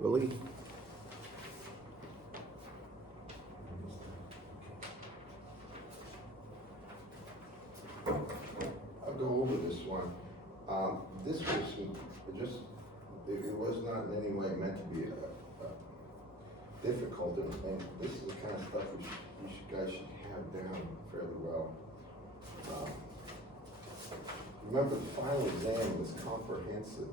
Willie? I'll go over this one. This was just, it was not in any way meant to be difficult, and this is the kind of stuff guys should have down fairly well. Remember, the final exam was comprehensive,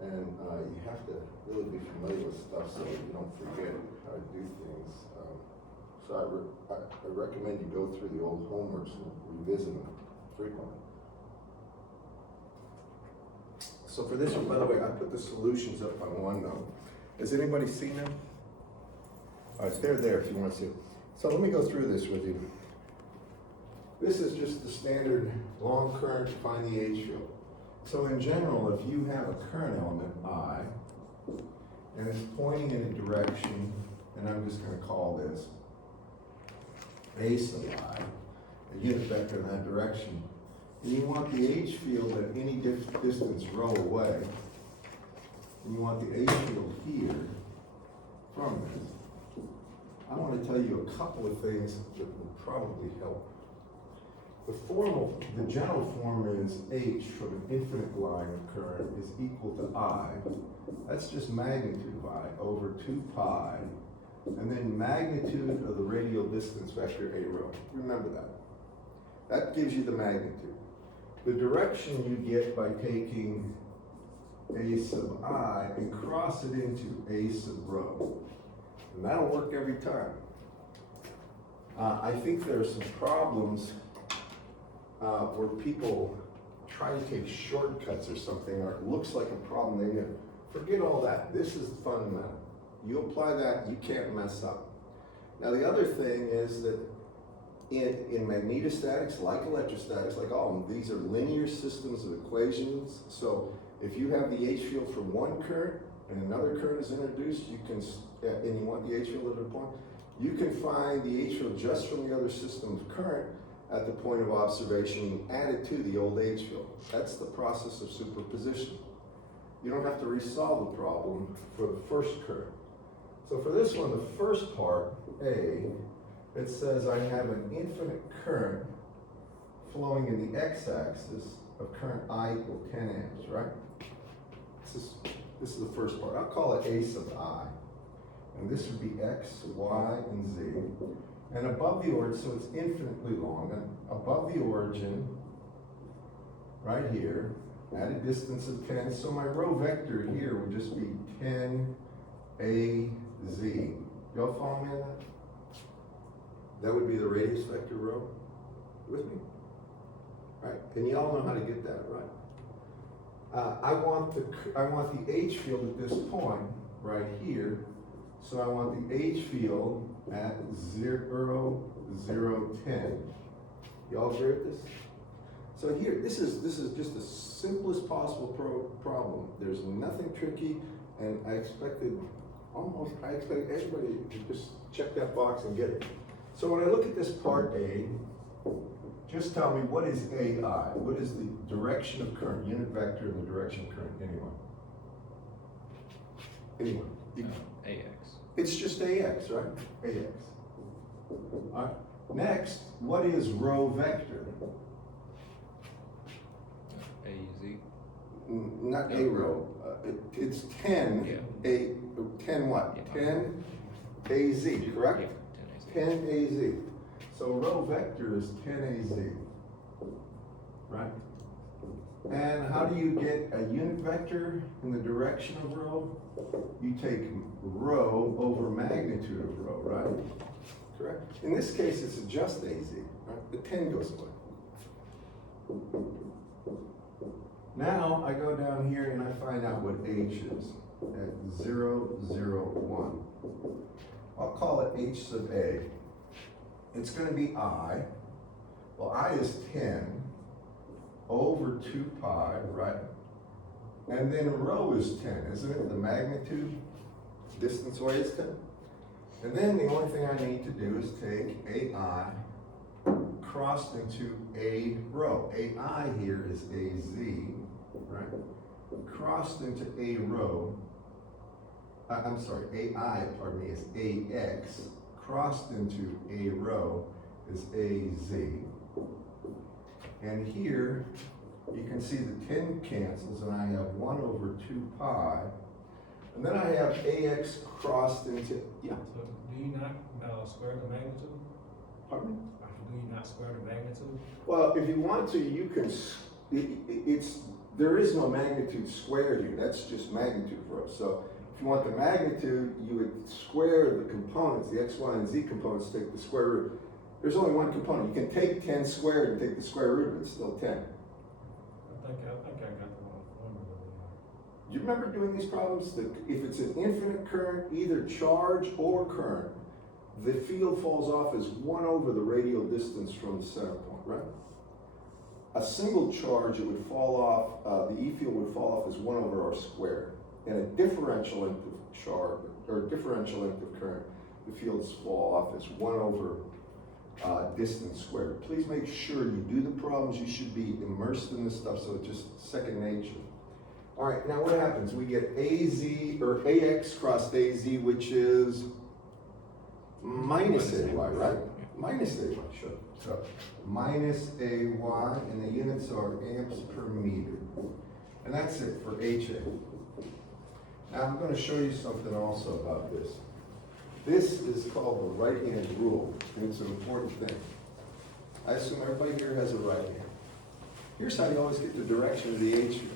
and you have to really be familiar with stuff so you don't forget how to do things. So I recommend you go through the old homeworks and revisit them frequently. So for this one, by the way, I put the solutions up on OneNote. Has anybody seen them? All right, they're there if you want to see it. So let me go through this with you. This is just the standard long current to find the H field. So in general, if you have a current element, I, and it's pointing in a direction, and I'm just going to call this A sub I, a unit vector in that direction, and you want the H field at any distance rho away, and you want the H field here from this. I want to tell you a couple of things that will probably help. The general form is H from an infinite line of current is equal to I. That's just magnitude of I over 2 pi, and then magnitude of the radial distance vector A rho. Remember that. That gives you the magnitude. The direction you get by taking A sub I and cross it into A sub rho. And that'll work every time. I think there are some problems where people try to take shortcuts or something, or it looks like a problem they knew. Forget all that. This is fundamental. You apply that, you can't mess up. Now the other thing is that in magnetostatics, like electrostatics, like all of them, these are linear systems of equations. So if you have the H field from one current and another current is introduced, you can, and you want the H field at a point, you can find the H field just from the other system of current at the point of observation and add it to the old H field. That's the process of superposition. You don't have to resolve the problem for the first current. So for this one, the first part, A, it says I have an infinite current flowing in the x-axis of current I equal 10 amps, right? This is the first part. I'll call it A sub I. And this would be X, Y, and Z. And above the origin, so it's infinitely long, and above the origin, right here, at a distance of 10, so my rho vector here would just be 10 A Z. Y'all follow me on that? That would be the radius vector rho. With me? Right, and y'all know how to get that right. I want the H field at this point, right here, so I want the H field at 0, 0, 10. Y'all agree with this? So here, this is just the simplest possible problem. There's nothing tricky, and I expected everybody to just check that box and get it. So when I look at this part A, just tell me, what is AI? What is the direction of current, unit vector in the direction of current? Anyone? AX. It's just AX, right? AX. All right. Next, what is rho vector? AZ. Not A rho. It's 10. Yeah. 10 what? Yeah. 10 AZ, correct? Yeah, 10 AZ. 10 AZ. So rho vector is 10 AZ, right? And how do you get a unit vector in the direction of rho? You take rho over magnitude of rho, right? Correct? In this case, it's just AZ, right? The 10 goes away. Now I go down here and I find out what H is at 0, 0, 1. I'll call it H sub A. It's going to be I. Well, I is 10 over 2 pi, right? And then rho is 10, isn't it? The magnitude, distance away is 10. And then the only thing I need to do is take AI crossed into A rho. AI here is AZ, right? Crossed into A rho I'm sorry, AI, pardon me, is AX, crossed into A rho is AZ. And here, you can see the 10 cancels, and I have 1 over 2 pi. And then I have AX crossed into, yeah, So do you not square the magnitude? pardon me? Do you not square the magnitude? Well, if you want to, you can, there is no magnitude squared here, that's just magnitude for us. So if you want the magnitude, you would square the components, the x, y, and z components, take the square root. There's only one component. You can take 10 squared and take the square root of it, it's still 10. I think I got the wrong formula. You remember doing these problems? That if it's an infinite current, either charge or current, the field falls off as 1 over the radial distance from the center point, right? A single charge, it would fall off, the E field would fall off as 1 over r squared. And a differential length of charge, or differential length of current, the fields fall off as 1 over distance squared. Please make sure you do the problems. You should be immersed in this stuff, so it's just second nature. All right, now what happens? We get AZ, or AX crossed AZ, which is minus AY, right? Minus AY, sure. So minus AY, and the units are amps per meter. And that's it for HA. Now I'm going to show you something also about this. This is called the right-hand rule, and it's an important thing. I assume everybody here has a right hand. Here's how you always get the direction of the H field.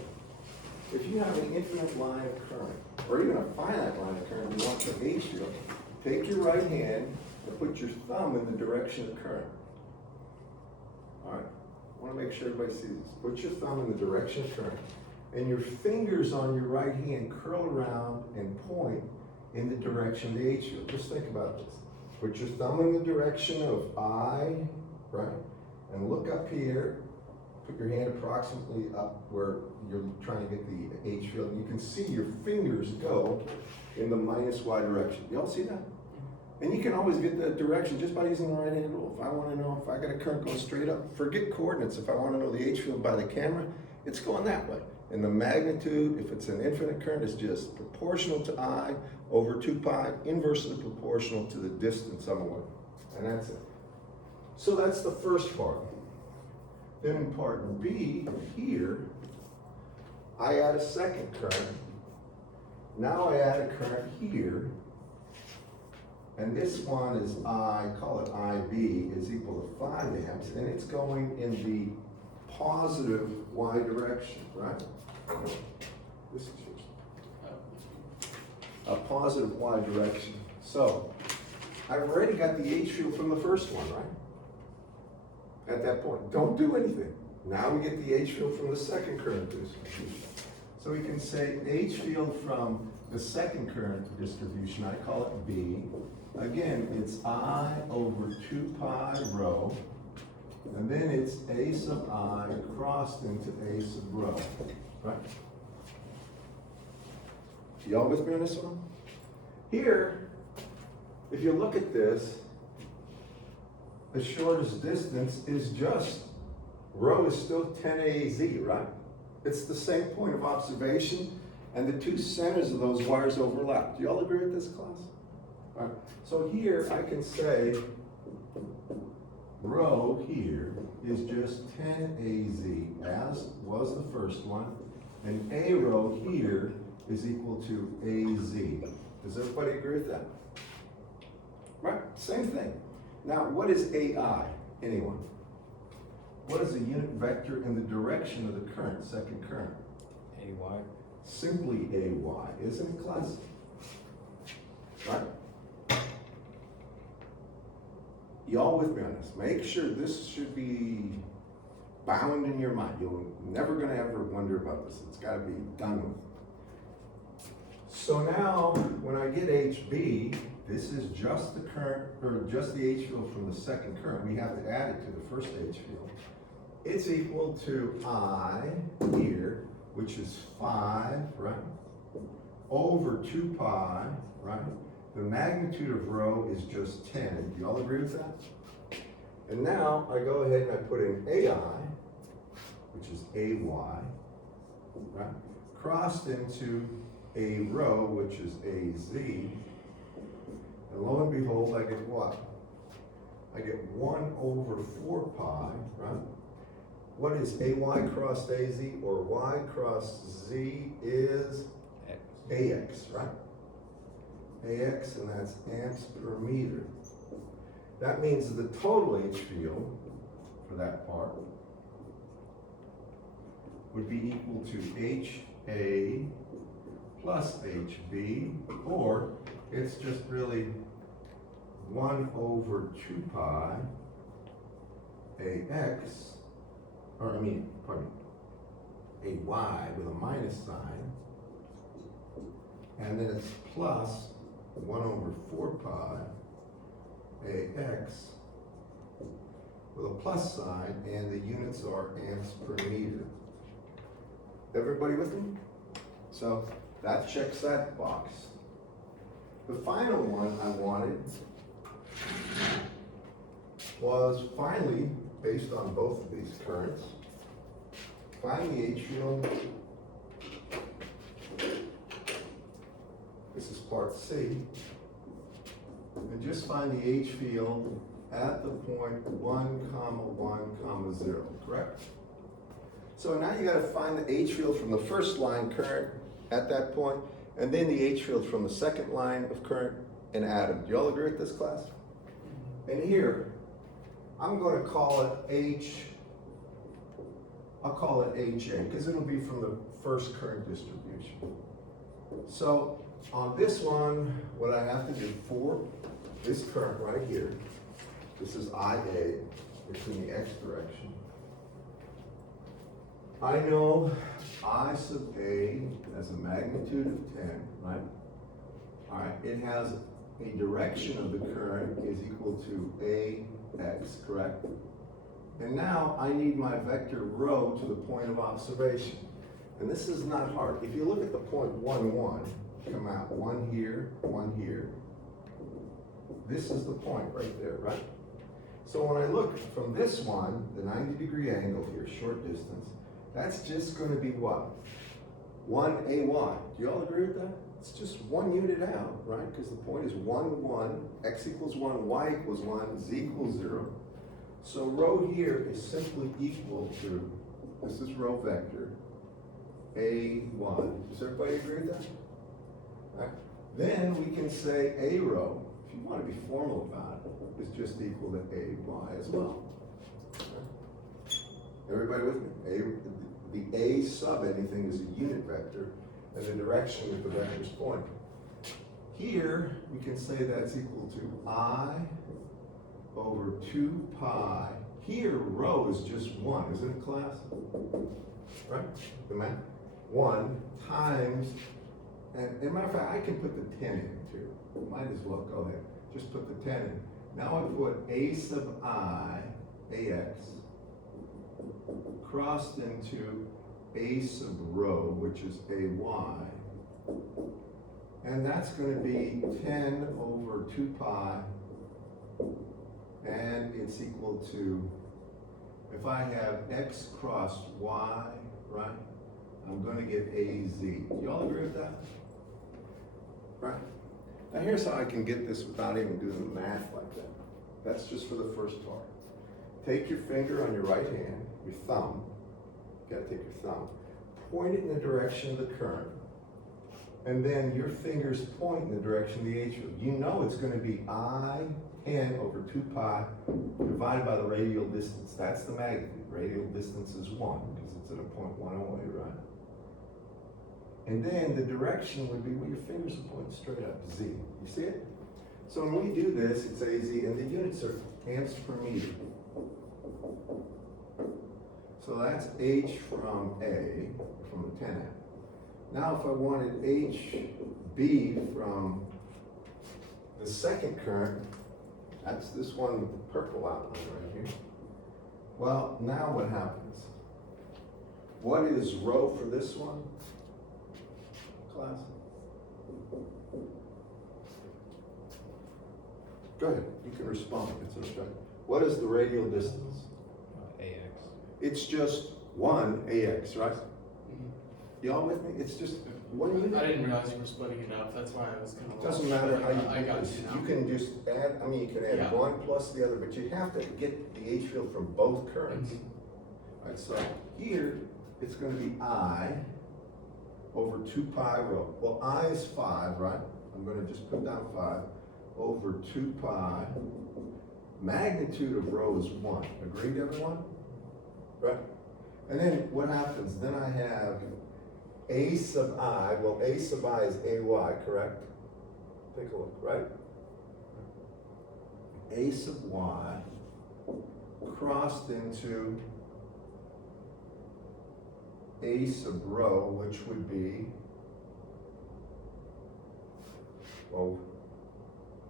If you have an infinite line of current, or even a finite line of current, you want the H field, take your right hand and put your thumb in the direction of current. All right, I want to make sure everybody sees this. Put your thumb in the direction of current, and your fingers on your right hand curl around and point in the direction of the H field. Just think about this. Put your thumb in the direction of I, right? And look up here. Put your hand approximately up where you're trying to get the H field. You can see your fingers go in the minus Y direction. Y'all see that? And you can always get that direction just by using the right hand rule. If I want to know if I got a current going straight up, forget coordinates. If I want to know the H field by the camera, it's going that way. And the magnitude, if it's an infinite current, is just proportional to I over 2 pi, inversely proportional to the distance I'm away. And that's it. So that's the first part. Then in part B, here, I add a second current. Now I add a current here. And this one is I, call it IB, is equal to 5 amps, and it's going in the positive Y direction, right? This is yours. A positive Y direction. So, I've already got the H field from the first one, right? At that point, don't do anything. Now we get the H field from the second current distribution. So we can say H field from the second current distribution, I call it B. Again, it's I over 2 pi rho, and then it's A sub I crossed into A sub rho, right? Y'all with me on this one? Here, if you look at this, the shortest distance is just, rho is still 10 AZ, right? It's the same point of observation, and the two centers of those wires overlap. Do y'all agree with this, class? All right. So here I can say rho here is just 10 AZ, as was the first one, and A rho here is equal to AZ. Does everybody agree with that? Right, same thing. Now, what is AI? Anyone? What is a unit vector in the direction of the current, second current? AY. Simply AY, isn't it, class? Right? Y'all with me on this? Make sure this should be bound in your mind. You're never gonna ever wonder about this. It's gotta be done with. So now, when I get HB, this is just the current, or just the H field from the second current. We have to add it to the first H field. It's equal to I here, which is 5, right? Over 2 pi, right? The magnitude of rho is just 10. Do y'all agree with that? And now I go ahead and I put in AI, which is AY, right? Crossed into A rho, which is AZ, and lo and behold, I get what? I get 1 over 4 pi, right? What is AY crossed AZ, or Y crossed Z is X. AX, right? AX, and that's amps per meter. That means the total H field for that part would be equal to HA plus HB, or it's just really 1 over 2 pi AX, or I mean, pardon me, AY with a minus sign, and then it's plus 1 over 4 pi AX with a plus sign, and the units are amps per meter. Everybody with me? So that checks that box. The final one I wanted was finally, based on both of these currents, find the H field. This is part C. And just find the H field at the point 1, 1, 0, correct? So now you gotta find the H field from the first line current at that point, and then the H field from the second line of current, and add them. Do you all agree with this, class? And here, I'm gonna call it I'll call it HA, because it'll be from the first current distribution. So on this one, what I have to do for this current right here, this is IA, it's in the X direction. I know I sub A has a magnitude of 10, right? All right, it has a direction of the current is equal to AX, correct? And now I need my vector rho to the point of observation. And this is not hard. If you look at the point 1, 1, come out 1 here, 1 here. This is the point right there, right? So when I look from this one, the 90-degree angle here, short distance, that's just going to be what? 1 AY. Do you all agree with that? It's just 1 unit out, right? Because the point is 1, 1, x equals 1, y equals 1, z equals 0. So rho here is simply equal to, this is rho vector, A1. Does everybody agree with that? All right. Then we can say A rho, if you want to be formal about it, is just equal to AY as well. Everybody with me? The A sub anything is a unit vector, and the direction that the vector's pointing. Here, we can say that's equal to I over 2 pi. Here, rho is just 1, isn't it, class? Right? The math? 1 times, and as a matter of fact, I can put the 10 in too. Might as well go ahead. Just put the 10 in. Now I put A sub I, AX, crossed into A sub rho, which is AY. And that's going to be 10 over 2 pi, and it's equal to, if I have x crossed y, right, I'm going to get AZ. Do y'all agree with that? Right? Now here's how I can get this without even doing the math like that. That's just for the first part. Take your finger on your right hand, your thumb, you gotta take your thumb, point it in the direction of the current, and then your fingers point in the direction of the H field. You know it's going to be I 10 over 2 pi divided by the radial distance. That's the magnitude. Radial distance is 1 because it's at a point 1 away, right? And then the direction would be where your fingers are pointing straight up, Z. You see it? So when we do this, it's AZ, and the units are amps per meter. So that's H from A, from the 10 amp. Now if I wanted HB from the second current, that's this one with the purple outline right here. Well, now what happens? What is rho for this one, class? Go ahead, you can respond, it's okay. What is the radial distance? AX. It's just 1 AX, right? Y'all with me? It's just one I unit. didn't realize you were splitting it up, that's why I was kind of. Doesn't matter how you I do got this, you you now. can just add, I mean, you can add Yeah. one plus the other, but you have to get the H field from both currents. Mhm. Alright, so here, it's gonna be I over two pi rho. Well, I is 5, right? I'm gonna just put down 5 over 2 pi. Magnitude of rho is 1. Agreed, everyone? Right? And then what happens? Then I have A sub I. Well, A sub I is AY, correct? Take a look, right? A sub Y crossed into A sub rho, which would be, well,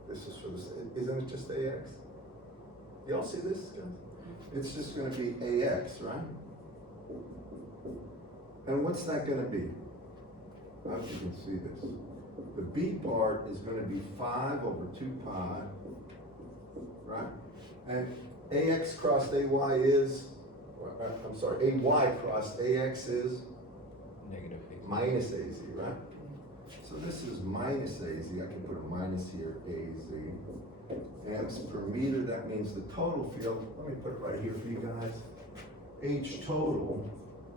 this is for this, isn't it just AX? Y'all see this, guys? It's just gonna be AX, right? And what's that gonna be? I don't know if you can see this. The B part is gonna be 5 over 2 pi, right? And AX crossed AY is, I'm sorry, AY crossed AX is Negative AZ. minus AZ, right? So this is minus AZ, I can put a minus here, AZ. Amps per meter, that means the total field, let me put it right here for you guys. H total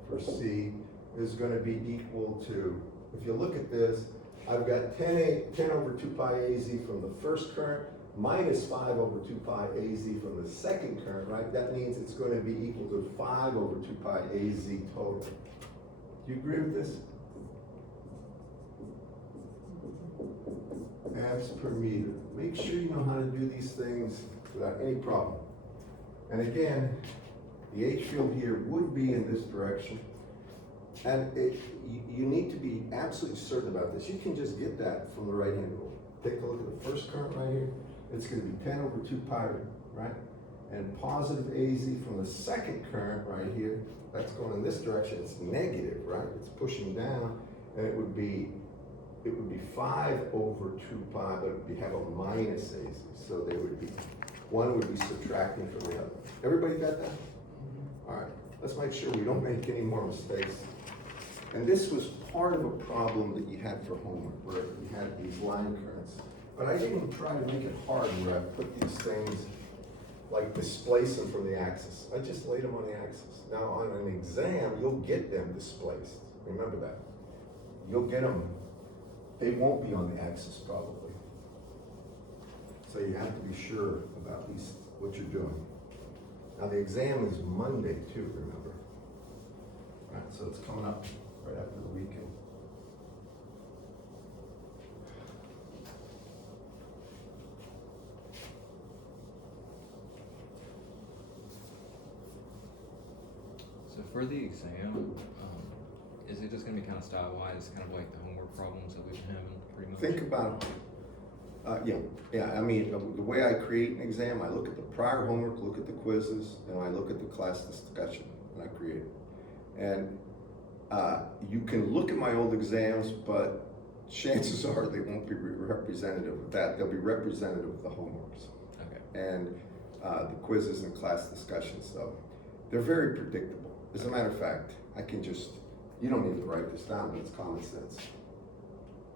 for C is gonna be equal to, if you look at this, I've got 10 over 2 pi AZ from the first current, minus 5 over 2 pi AZ from the second current, right? That means it's gonna be equal to 5 over 2 pi AZ total. Do you agree with this? Amps per meter. Make sure you know how to do these things without any problem. And again, the H field here would be in this direction. And you need to be absolutely certain about this. You can just get that from the right hand rule. Take a look at the first current right here. It's gonna be 10 over 2 pi, right? And positive AZ from the second current right here, that's going in this direction, it's negative, right? It's pushing down, and it would be 5 over 2 pi, but it would have a minus AZ. So they would be, one would be subtracting from the other. Everybody got that? All right, let's make sure we don't make any more mistakes. And this was part of a problem that you had for homework, where you had these line currents. But I didn't try to make it hard where I put these things, like displace them from the axis. I just laid them on the axis. Now on an exam, you'll get them displaced. Remember that. You'll get them, they won't be on the axis probably. So you have to be sure about these, what you're doing. Now the exam is Monday too, remember? Right, so it's coming up right after the weekend. So for the exam, is it just gonna be kind of style-wise, kind of like the homework problems that we've been having, pretty much? Think about, yeah, I mean, the way I create an exam, I look at the prior homework, look at the quizzes, and I look at the class discussion that I create. And you can look at my old exams, but chances are they won't be representative of that. They'll be representative of the homeworks. Okay. And the quizzes and class discussions, so they're very predictable. As a matter of fact, I can just, you don't need to write this down, but it's common sense.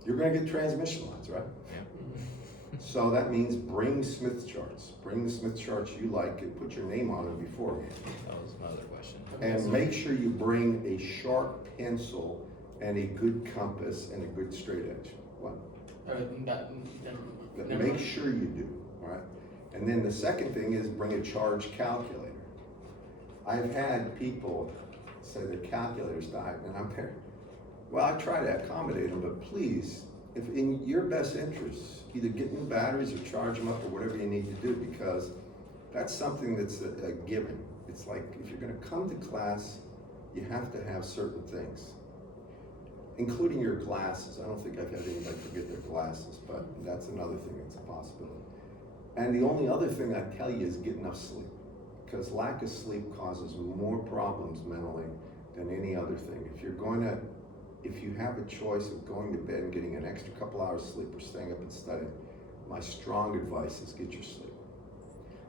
You're gonna get transmission lines, right? Yeah. So that means bring Smith charts. Bring the Smith charts you like and put your name on them beforehand. That was my other question. And make sure you bring a sharp pencil and a good compass and a good straight edge. What? Make sure you do, all right? And then the second thing is bring a charge calculator. I've had people say their calculators died, and I'm there. Well, I try to accommodate them, but please, if in your best interest, either get new batteries or charge them up or whatever you need to do, because that's something that's a given. It's like, if you're gonna come to class, you have to have certain things, including your glasses. I don't think I've had anybody forget their glasses, but that's another thing that's a possibility. And the only other thing I tell you is get enough sleep, because lack of sleep causes more problems mentally than any other thing. If you have a choice of going to bed and getting an extra couple hours sleep or staying up and studying, my strong advice is get your sleep.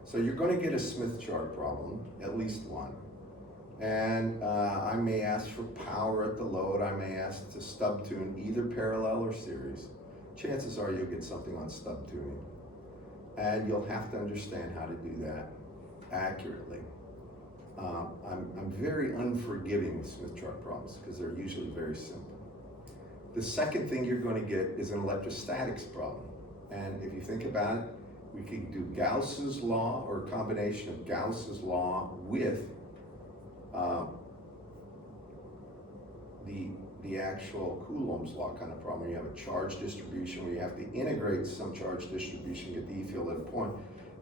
So you're going to get a Smith chart problem, at least one. And I may ask for power at the load, I may ask to stub tune either parallel or series. Chances are you'll get something on stub tuning. And you'll have to understand how to do that accurately. I'm very unforgiving with Smith chart problems because they're usually very simple. The second thing you're going to get is an electrostatics problem. And if you think about it, we could do Gauss's law or a combination of Gauss's law with the actual Coulomb's law kind of problem. You have a charge distribution where you have to integrate some charge distribution, get the E field at a point.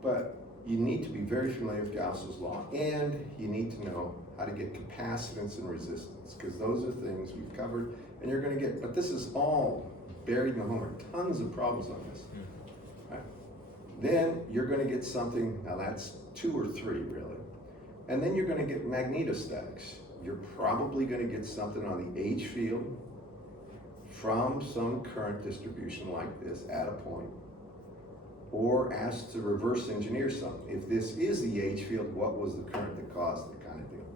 But you need to be very familiar with Gauss's law, and you need to know how to get capacitance and resistance, because those are things we've covered, and you're going to get, but this is all buried in the homework, tons of problems on this. Right. Then you're going to get something, now that's 2 or 3 really, and then you're going to get magnetostatics. You're probably going to get something on the H field from some current distribution like this at a point, or asked to reverse engineer something. If this is the H field, what was the current that caused it, kind of deal.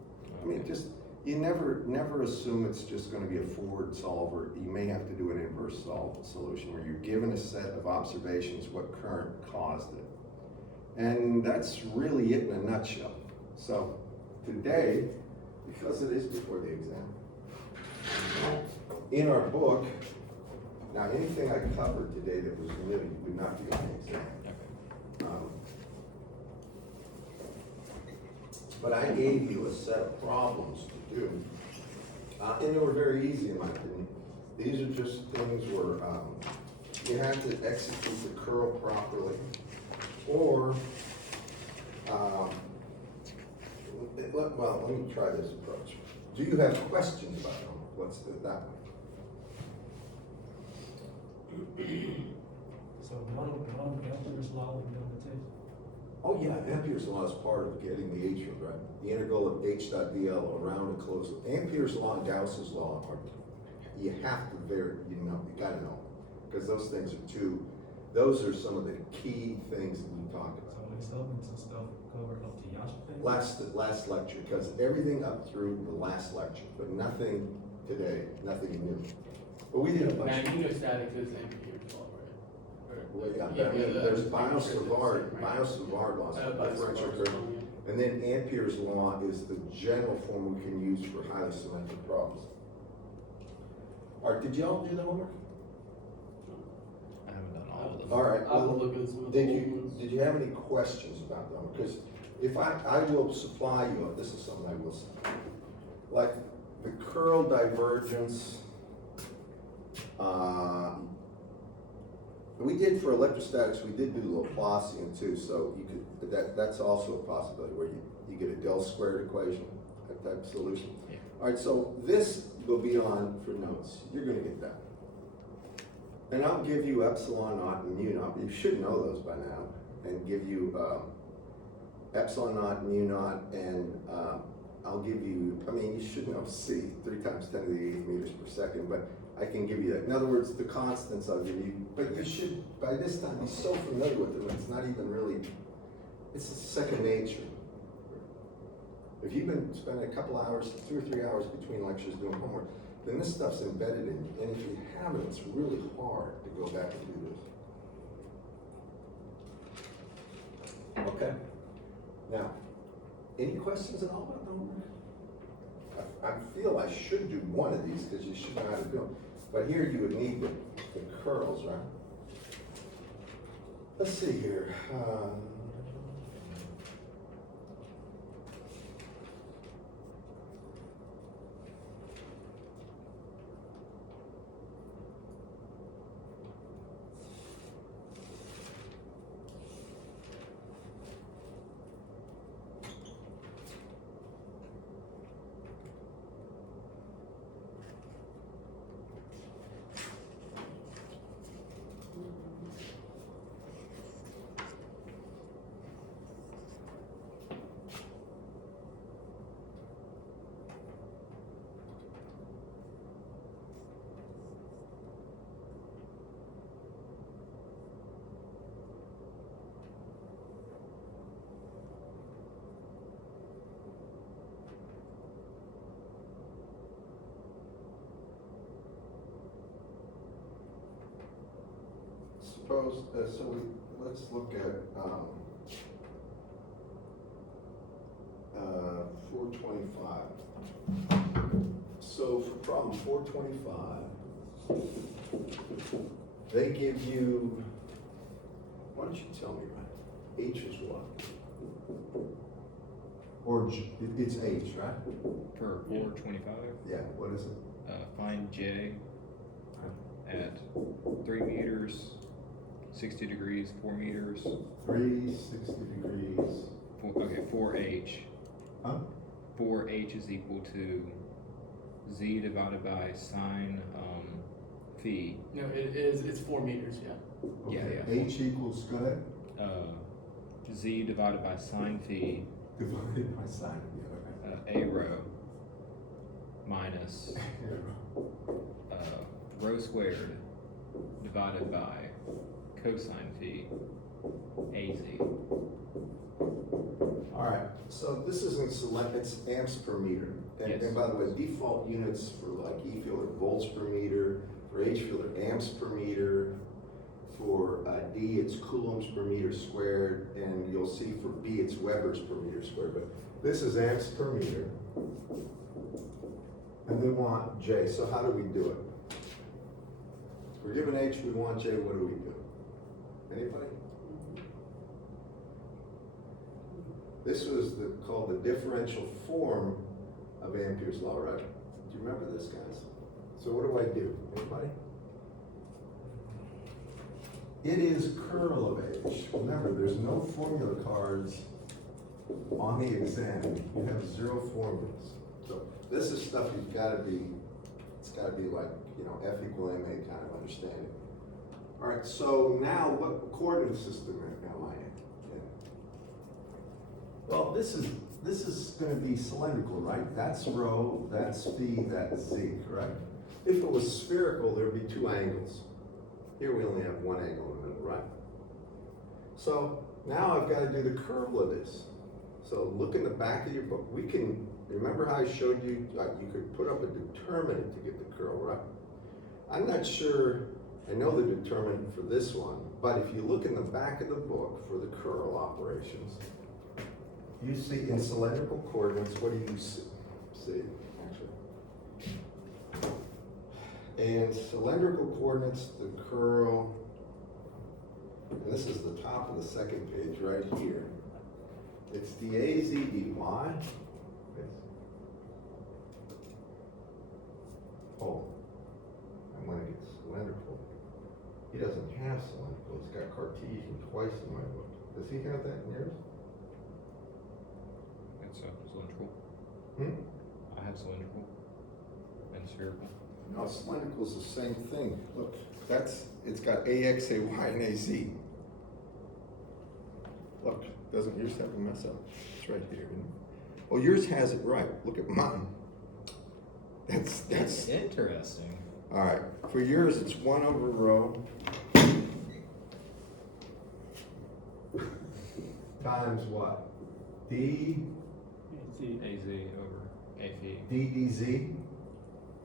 I mean, just, you never assume it's just going to be a forward solver. You may have to do an inverse solution where you're given a set of observations what current caused it. And that's really it in a nutshell. So today, because it is before the exam, in our book, now anything I covered today that was new would not be on the exam. But I gave you a set of problems to do, and they were very easy in my opinion. These are just things where you have to execute the curl properly, or well, let me try this approach. Do you have questions about them? Let's do it that way. So one Ampere's law would be on the test. Oh yeah, Ampere's law is part of getting the H field, right? The integral of H dot dl around a closed loop. Ampere's law and Gauss's law are, you have to you gotta know. Because those things are those are some of the key things that we talk about. So these elements and stuff covered up to Yasha. Last lecture, because everything up through the last lecture, but nothing today, nothing new. But we did a bunch. Magnetostatics is Ampere's law, right? Well, yeah, but I mean, there's Biot-Savart laws, differential curve, and then Ampere's law is the general form we can use for highly symmetric problems. All right, did y'all do the homework? I haven't done all of them. All right. I'll well, look at some of the Did old you have any questions about them? Because if I will supply you, this is something I will supply. Like the curl divergence, we did for electrostatics, we did do Laplacian too, so you could, that's also a possibility where you get a del squared equation, that type of solution. Yeah. All right, so this will be on for notes. You're gonna get that. And I'll give you epsilon naught and mu naught, you should know those by now, and give you epsilon naught, mu naught, and I'll give you, I mean, you should know C, 3 times 10 to the 8th meters per second, but I can give you that. In other words, the constants I'll give you, but you should, by this time, be so familiar with them, it's not even really, it's second nature. If you've been spending a couple hours, 2 or 3 hours between lectures doing homework, then this stuff's embedded in you. And if you haven't, it's really hard to go back and do this. Okay. Now, any questions at all about the homework? I feel I should do one of these because you should know how to do them. But here you would need the curls, right? Let's see here. suppose, let's look at, 425. So for problem 425, they give you, why don't you tell me, right? H is what? Or it's H, right? For 425, Yeah, what is it? find J at 3 meters, 60 degrees, 4 meters, 360 degrees. 4H. Huh? 4H is equal to Z divided by sine phi. No, it's 4 meters, yeah. Yeah, Okay, yeah. H equals, go ahead, Z divided by sine phi, divided by sine, A rho minus rho squared divided by cosine phi, AZ. All right, so this isn't select, it's amps per meter. Yes. And by the way, default units for like E field are volts per meter, for H field are amps per meter, for D it's coulombs per meter squared, and you'll see for B it's Webers per meter squared, but this is amps per meter. And we want J, so how do we do it? We're given H, we want J, what do we do? Anybody? This was called the differential form of Ampere's law, right? Do you remember this, guys? So what do I do? Anybody? It is curl of H. Remember, there's no formula cards on the exam. You have 0 formulas. So this is stuff you've got to be, it's got to be like, you know, F equal MA kind of understanding. All right, so now what coordinate system am I in? Well, this is going to be cylindrical, right? That's rho, that's phi, that's z, correct? If it was spherical, there'd be 2 angles. Here we only have 1 angle in the middle, right? So now I've got to do the curl of this. So look in the back of your book. We can, remember how I showed you, you could put up a determinant to get the curl, right? I'm not sure, I know the determinant for this one, but if you look in the back of the book for the curl operations, you see in cylindrical coordinates, what do you see? Actually. And cylindrical coordinates, the curl, and this is the top of the second page right here. It's dAz dy. Oh, I'm gonna get cylindrical. He doesn't have cylindrical, he's got Cartesian twice in my book. Does he have that in yours? It's cylindrical. Hmm? I have cylindrical and spherical. No, cylindrical is the same thing. Look, it's got AX, AY, and AZ. Look, doesn't yours have a mess up? It's right here, isn't it? Oh, yours has it right. Look at mine. That's Interesting. all right. For yours, it's 1 over rho times what? D AZ over A phi. dz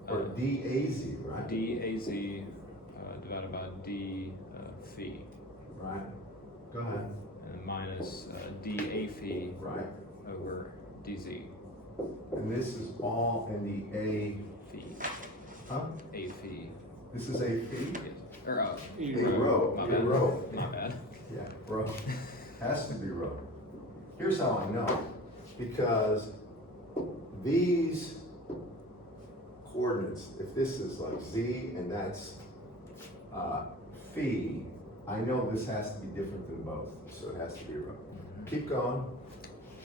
or Uh, dAz, right? DAZ divided by D phi. Right. Go ahead. And minus dA phi Right. over dz And this is all in the A. phi. Huh? A phi. This is A phi. Or A rho. My A bad. rho. My bad. Yeah, rho. Has to be rho. Here's how I know. Because these coordinates, if this is like z and that's phi, I know this has to be different than both, so it has to be rho. Keep going.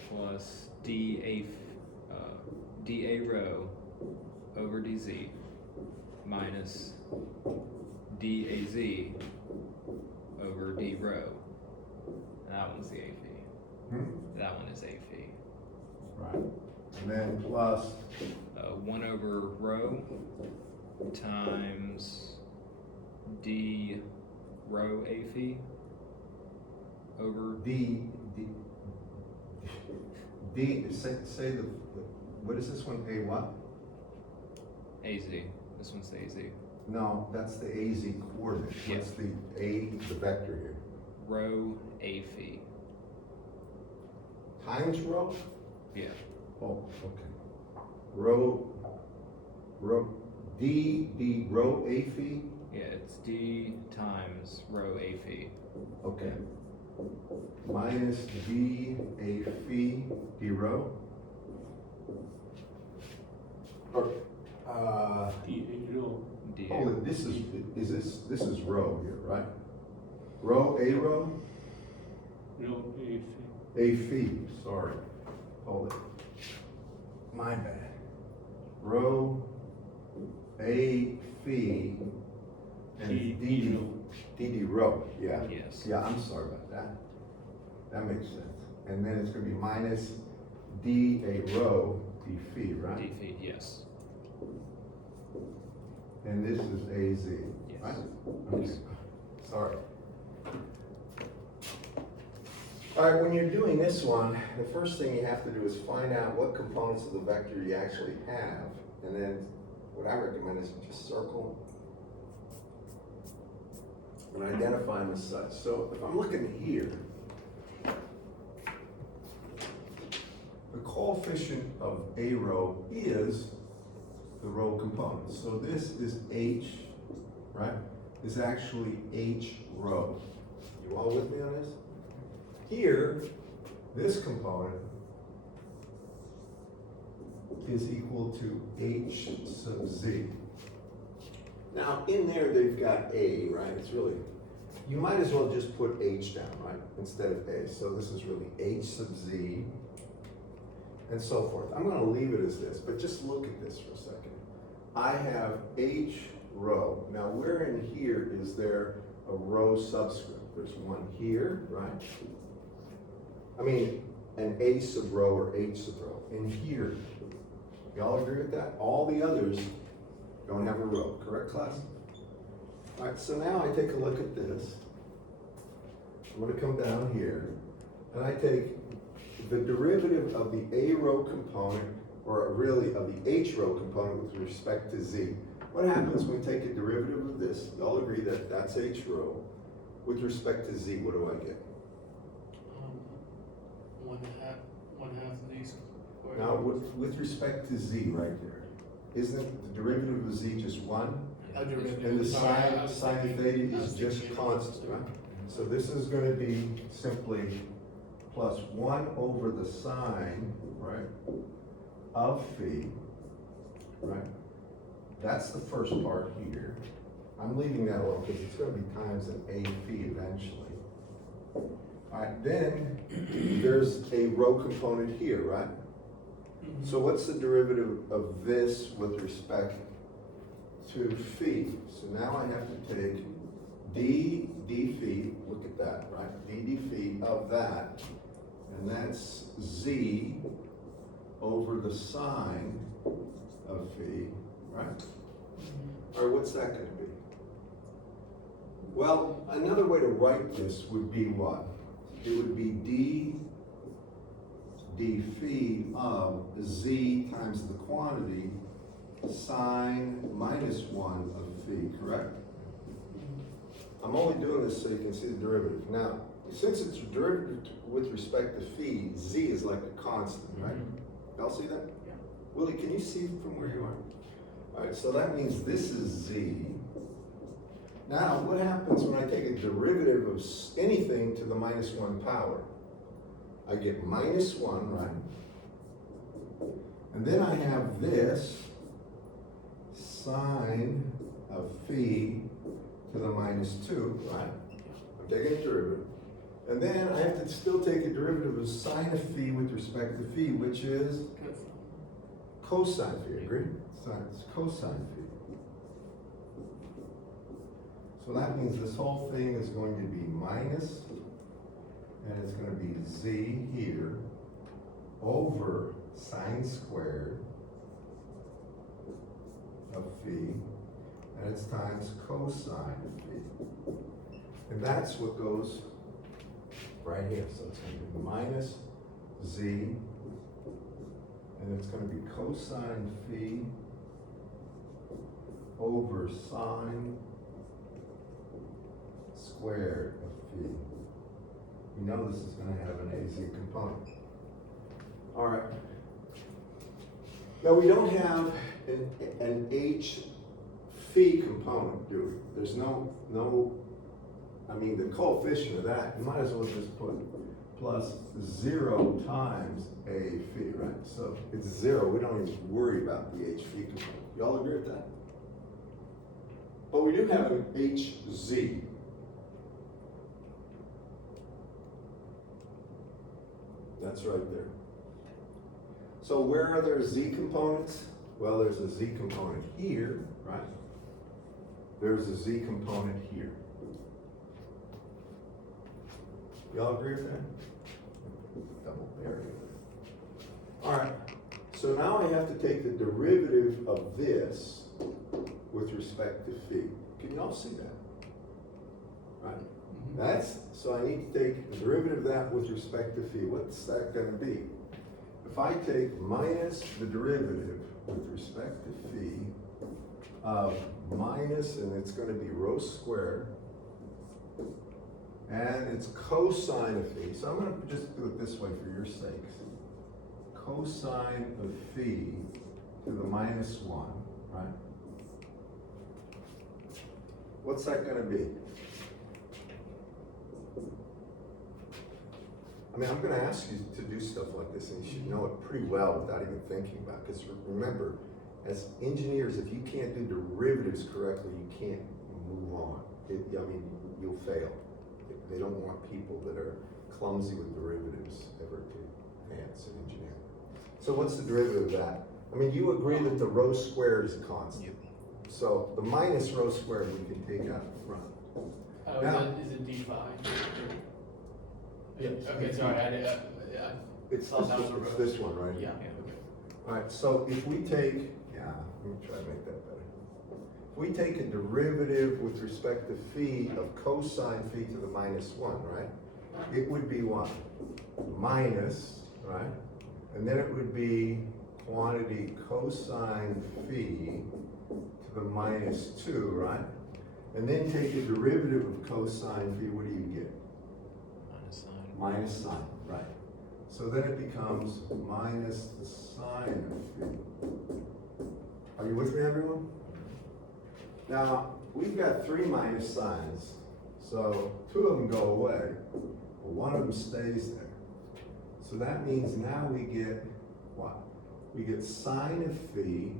Plus dA rho over dz minus dAz over d rho. And that one's the A phi. That one is A phi. Right. And then plus 1 over rho times d rho A phi over say what is this one? A what? AZ. This one's the AZ. No, that's the AZ coordinate. What's the vector here? Rho A phi. Times rho? Yeah. Oh, okay. Rho, D rho A phi? Yeah, it's D times rho A phi. Okay. Minus D A phi D rho? Or, D. oh, this is rho here, right? Rho, A rho? A phi, sorry. Hold it. My bad. Rho, A phi, and D rho, yeah. Yes. Yeah, I'm sorry about that. That makes sense. And then it's gonna be minus D A rho, D phi, right? D phi, yes. And this is AZ, Yes. right? Okay, sorry. All right, when you're doing this one, the first thing you have to do is find out what components of the vector you actually have. And then what I recommend is just circle and identify them as such. So if I'm looking here, the coefficient of A rho is the rho component. So this is H, right? Is actually H rho. You all with me on this? Here, this component is equal to H sub Z. Now, in there, they've got A, right? It's really, you might as well just put H down, right? Instead of A. So this is really H sub Z, and so forth. I'm gonna leave it as this, but just look at this for a second. I have H rho. Now, where in here is there a rho subscript? There's one here, right? I mean, an A sub rho or H sub rho. In here, y'all agree with that? All the others don't have a rho, correct, class? All right, so now I take a look at this. I'm gonna come down here, and I take the derivative of the A rho component, or really of the H rho component with respect to Z. What happens when we take a derivative of this? Y'all agree that that's H rho. With respect to Z, what do I get? One half of these. Now, with respect to Z right there, isn't the derivative of Z just one? A derivative. And the Sorry, I sine was of thinking- theta I was is just thinking- constant, right? So this is gonna be simply plus 1 over the sine, right, of phi, right? That's the first part here. I'm leaving that alone because it's gonna be times an A phi eventually. All right, then there's a rho component here, right? Mhm. So what's the derivative of this with respect to phi? So now I have to take d phi, look at that, right? d phi of that, and that's z over the sine of phi, right? All right, what's that gonna be? Well, another way to write this would be what? It would be d phi of z times the quantity sine minus 1 of phi, correct? I'm only doing this so you can see the derivative. Now, since it's a derivative with respect to phi, z is like a constant, right? Y'all see that? Yeah. Willie, can you see from where you are? All right, so that means this is z. Now, what happens when I take a derivative of anything to the minus 1 power? I get minus 1, right? And then I have this sine of phi to the minus 2, right? I'm taking a derivative. And then I have to still take a derivative of sine of phi with respect to phi, which is cosine phi, agree? It's cosine phi. So that means this whole thing is going to be minus, and it's going to be z here over sine squared of phi, and it's times cosine of phi. And that's what goes right here. So it's going to be minus z, and it's going to be cosine phi over sine squared of phi. You know this is gonna have an AZ component. All right. Now, we don't have an H phi component, do we? There's no, I mean, the coefficient of that, you might as well just put plus 0 times A phi, right? So it's 0, we don't even worry about the H phi component. Y'all agree with that? But we do have an HZ. That's right there. So where are there Z components? Well, there's a Z component here, right? There's a Z component here. Y'all agree with that? Double barrier. All right, so now I have to take the derivative of this with respect to phi. Can y'all see that? Right? That's, so I need to take the derivative of that with respect to phi. What's that gonna be? If I take minus the derivative with respect to phi of minus, and it's gonna be rho squared, and it's cosine of phi. So I'm gonna just do it this way for your sakes. Cosine of phi to the minus 1, right? What's that gonna be? I mean, I'm gonna ask you to do stuff like this, and you should know it pretty well without even thinking about it. Because remember, as engineers, if you can't do derivatives correctly, you can't move on. I mean, you'll fail. They don't want people that are clumsy with derivatives ever to advance in engineering. So what's the derivative of that? I mean, you agree that the rho squared is a constant. Yep. So the minus rho squared we can take out front. Now- Is it D phi? Yes. Okay, sorry, It's thought that was a it's rho. this one, right? yeah, Yeah. okay. All right, so if we take, yeah, let me try to make that better. If we take a derivative with respect to phi of cosine phi to the minus 1, right? It would be what? Minus, right? And then it would be quantity cosine phi to the minus 2, right? And then take a derivative of cosine phi, what do you get? Minus sine. Minus sine, right. So then it becomes minus the sine of phi. Are you with me, everyone? Now, we've got 3 minus signs, so 2 of them go away, but 1 of them stays there. So that means now we get what? We get sine of phi,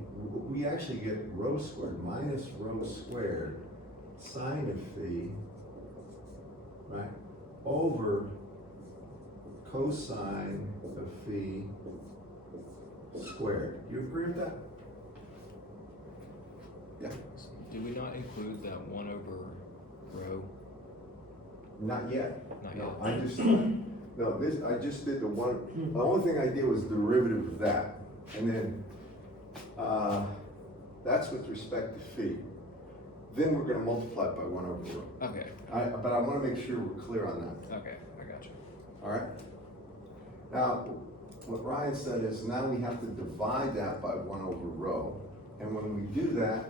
we actually get rho squared, minus rho squared, sine of phi, right, over cosine of phi squared. You agree with that? Yeah. Did we not include that 1 over rho? Not yet. Not No, yet. I just, no, this, I just did the one, the only thing I did was derivative of that. And then, that's with respect to phi. Then we're gonna multiply it by 1 over rho. Okay. But I wanna make sure we're clear on that. Okay, I got you. All right? Now, what Ryan said is now we have to divide that by 1 over rho. And when we do that,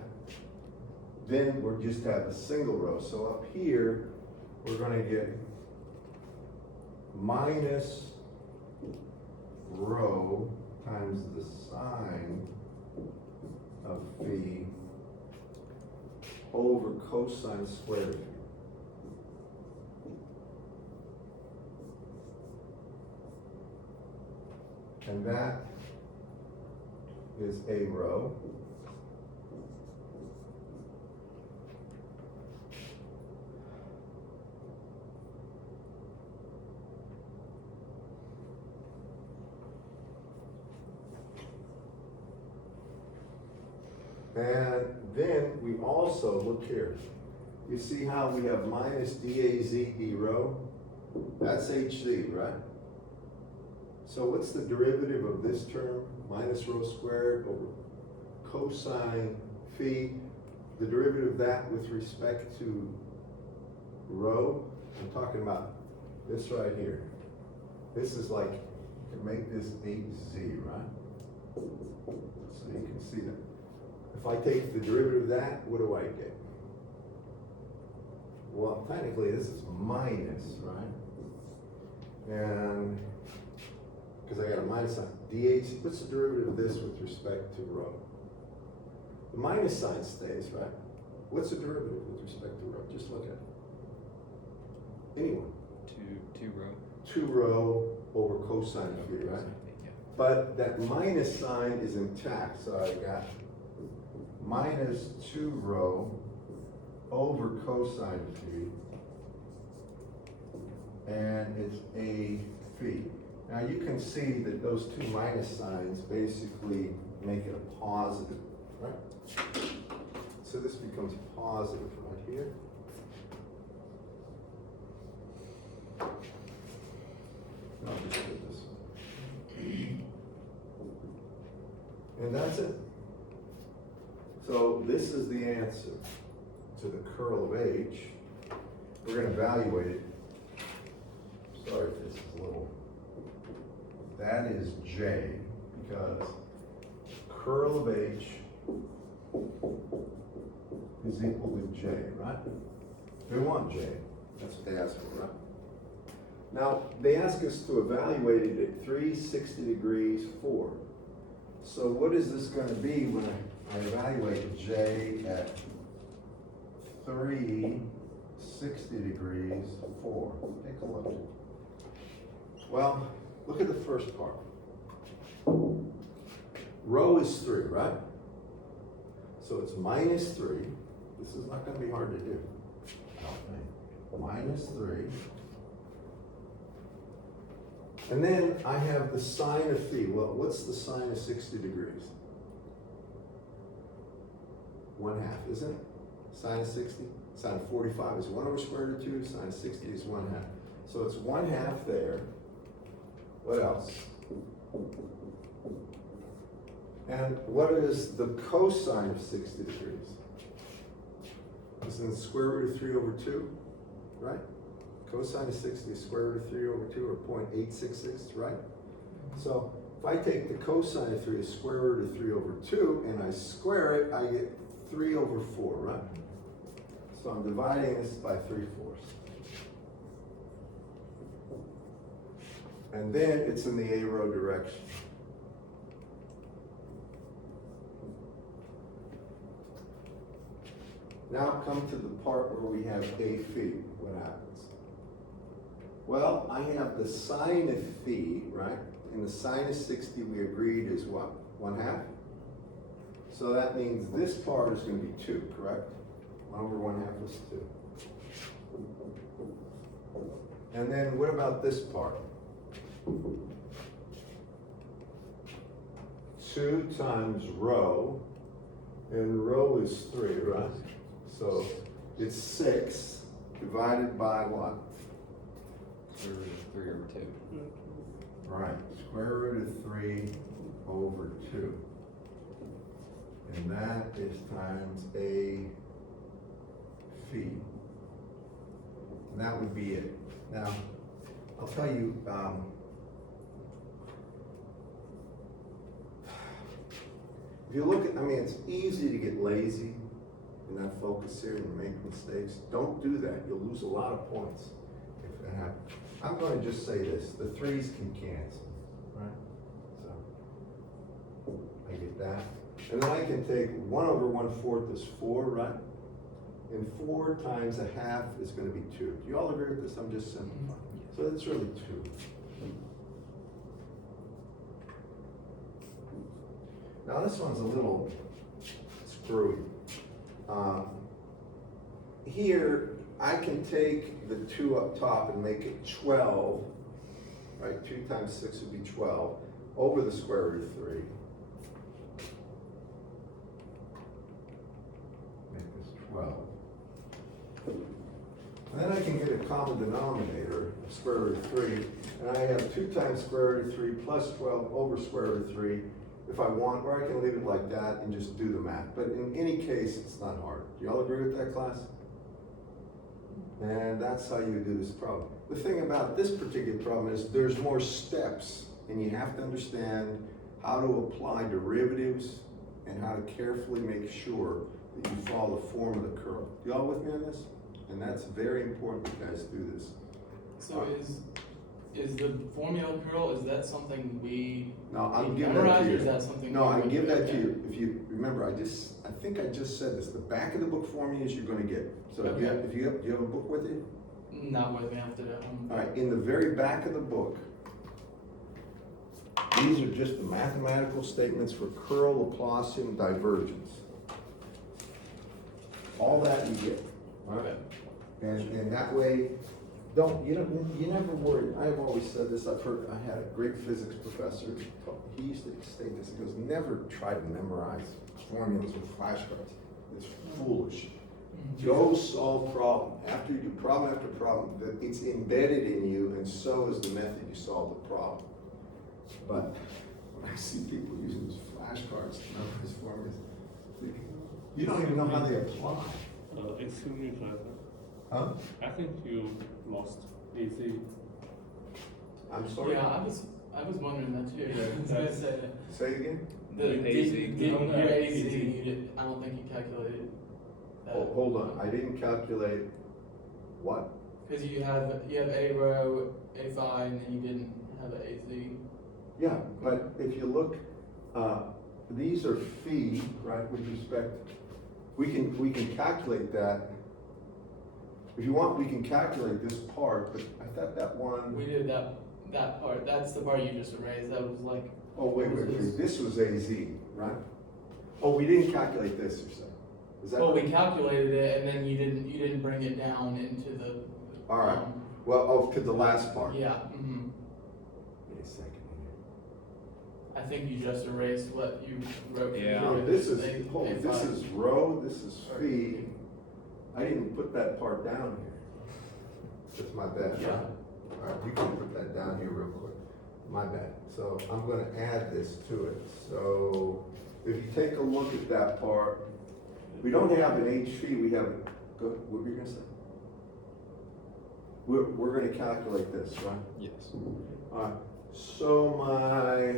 then we'll just have a single row. So up here, we're gonna get minus rho times the sine of phi over cosine squared of phi. And that is a rho. And then we also, look here, you see how we have minus DAZ D rho? That's HZ, right? So what's the derivative of this term? Minus rho squared over cosine phi. The derivative of that with respect to rho, I'm talking about this right here. This is like, to make this HZ, right? So you can see that. If I take the derivative of that, what do I get? Well, technically, this is minus, right? And, because I got a minus sign, dh, what's the derivative of this with respect to rho? The minus sign stays, right? What's the derivative with respect to rho? Just look at it. Anyone? 2 rho. 2 rho over cosine of phi, right? Yeah. But that minus sign is intact, so I got minus 2 rho over cosine phi, and it's a phi. Now you can see that those two minus signs basically make it a positive, right? So this becomes positive right here. No, I'll just put this one. And that's it. So this is the answer to the curl of H. We're going to evaluate it. Sorry if this is a little. That is J, because curl of H is equal to J, right? They want J. That's what they asked for, right? Now, they ask us to evaluate it at 360 degrees 4. So what is this going to be when I evaluate J at 360 degrees 4? Take a look. Well, look at the first part. Rho is 3, right? So it's minus 3. This is not going to be hard to do. I don't think. Minus 3. And then I have the sine of phi. Well, what's the sine of 60 degrees? 1/2, isn't it? Sine of 60? Sine of 45 is 1 over square root of 2. Sine of 60 is 1/2. So it's 1/2 there. What else? And what is the cosine of 60 degrees? Isn't it square root of 3 over 2, right? Cosine of 60 is square root of 3 over 2, or 0.866, right? So if I take the cosine of 3 as square root of 3 over 2, and I square it, I get 3 over 4, right? So I'm dividing this by 3/4. And then it's in the A-rho direction. Now come to the part where we have A phi. What happens? Well, I have the sine of phi, right? And the sine of 60 we agreed is what? 1/2? So that means this part is going to be 2, correct? 1 over 1/2 is 2. And then what about this part? 2 times rho, and rho is 3, right? So it's 6 divided by what? Square root of 3 over 2. Right, square root of 3 over 2. And that is times A phi. And that would be it. Now, I'll tell you, if you look at, I mean, it's easy to get lazy and not focus here and make mistakes. Don't do that. You'll lose a lot of points if that happens. I'm going to just say this, the 3's can cancel, right? So, I get that. And then I can take 1 over 1/4 is 4, right? And 4 times 1/2 is going to be 2. Do you all agree with this? I'm just simplifying. So it's really 2. Now this one's a little screwy. Here, I can take the 2 up top and make it 12, right? 2 times 6 would be 12, over the square root of 3. Make this 12. And then I can get a common denominator, square root of 3, and I have 2 times square root of 3 plus 12 over square root of 3 if I want, or I can leave it like that and just do the math. But in any case, it's not hard. Do you all agree with that, class? And that's how you do this problem. The thing about this particular problem is there's more steps, and you have to understand how to apply derivatives and how to carefully make sure that you follow the form of the curl. Y'all with me on this? And that's very important you guys do this. So is the formula curl, is that something we Now, I'll we give that to memorize, or you. is that something? No, we I would- give that to okay. you. If you remember, I think I just said this. The back of the book formulas you're gonna get. So Okay. do you have a book with you? Not with me after that one. All right, in the very back of the book, these are just the mathematical statements for curl, Laplacian, divergence. All that you get, all right? And that way, you never worry. I have always said this, I had a great physics professor, he used to state this, he goes, never try to memorize formulas with flashcards. It's foolish. Go solve problem. After you do problem after problem, that it's embedded in you, and so is the method you solve the problem. But when I see people using these flashcards to memorize formulas, you don't even know how they apply. Excuse me, Jonathan. Huh? I think you lost easy. I'm sorry. Yeah, I was wondering that too. Yeah, I was gonna that's- say that. Say it again? The AZ. your No, AZ, AZ. you did, I don't think you calculated that. Oh, hold on, I didn't calculate what? Cause you have A row, A phi, and then you didn't have an AZ. Yeah, but if you look, these are phi, right, with respect, we can calculate that. If you want, we can calculate this part, but I thought that one, We did that part, that's the part you just erased, that was like, oh, wait, this was AZ, right? Oh, we didn't calculate this, you're saying? Is that? well, we calculated it, and then you didn't bring it down into the. All right, well, oh, to the last part. Yeah, Wait a second here. I think you just erased what you wrote. Yeah. No, this is, A- hold, A this phi. is rho, this is phi. I didn't put that part down here. That's my bad. Yeah. All right, you can put that down here real quick. My bad. So I'm gonna add this to it. So if you take a look at that part, we don't have an H phi, we have, what were you gonna say? We're gonna calculate this, right? Yes. Alright, so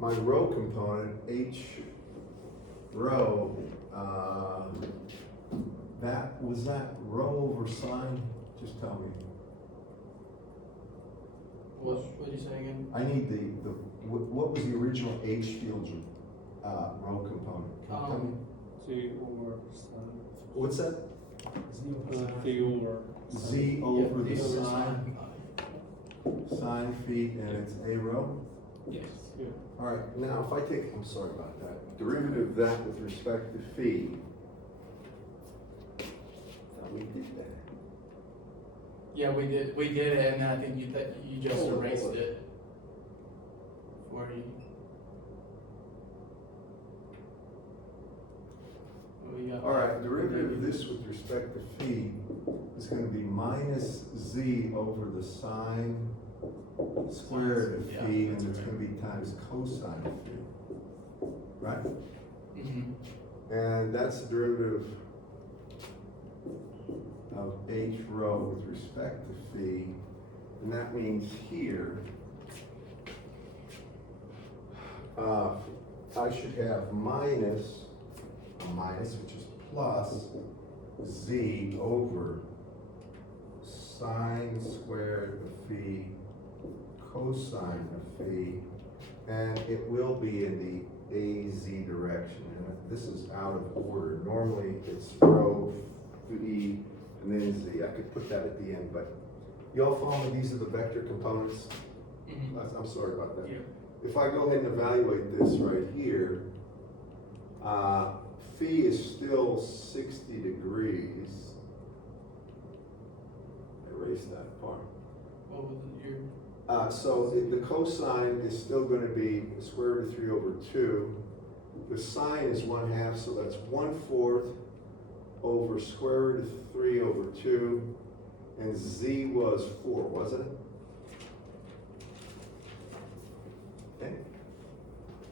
my row component, H row, was that row over sine? Just tell me. What'd you say again? I need what was the original H field, row component? Can you tell me? G over sine. What's that? G over Z over the Yeah, over sine, sine phi, and it's a row? Yes. Yeah. All right, now if I take, I'm sorry about that, derivative of that with respect to phi. Thought we did that. Yeah, we did it, and then I think you just Hold on, erased hold on. it. For you. What we got? All right, derivative of this with respect to phi is gonna be minus z over the sine squared of Yeah, phi, and that's it's right. gonna be times cosine of phi. Right? Mhm. And that's the derivative of h rho with respect to phi, and that means here, I should have minus, which is plus, z over sine squared of phi cosine of phi, and it will be in the AZ direction, and this is out of order. Normally, it's rho, phi, and then z. I could put that at the end, but you all follow me? These are the vector components. Mhm. I'm sorry about that. Yeah. If I go ahead and evaluate this right here, phi is still 60 degrees. Erase that part. What was it, your? So the cosine is still going to be square root of 3 over 2. The sine is 1/2, so that's 1/4 over square root of 3 over 2. And z was 4, wasn't it? Okay.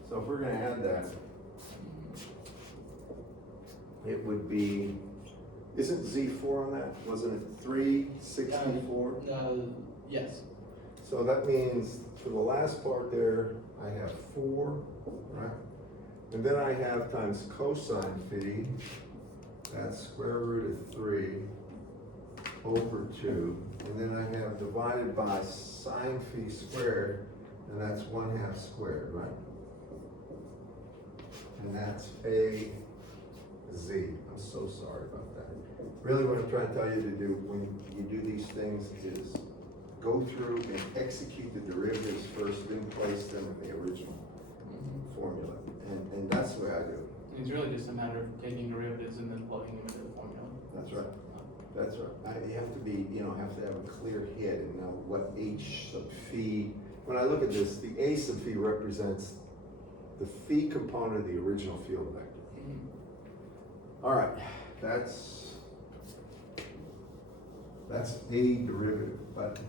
So if we're going to add that, it would be, isn't z 4 on that? Wasn't it 364? Yes. So that means for the last part there, I have 4, right? And then I have times cosine phi, that's square root of 3 over 2. And then I have divided by sine phi squared, and that's 1/2 squared, right? And that's A Z. I'm so sorry about that. Really what I'm trying to tell you to do when you do these things is go through and execute the derivatives first, then place them in the original formula. And that's the way I do it. It's really just a matter of taking derivatives and then plugging them into the formula. That's right. That's right. You have to be, have to have a clear head and know what H sub phi. When I look at this, the A sub phi represents the phi component of the original field vector. All right, that's a derivative. But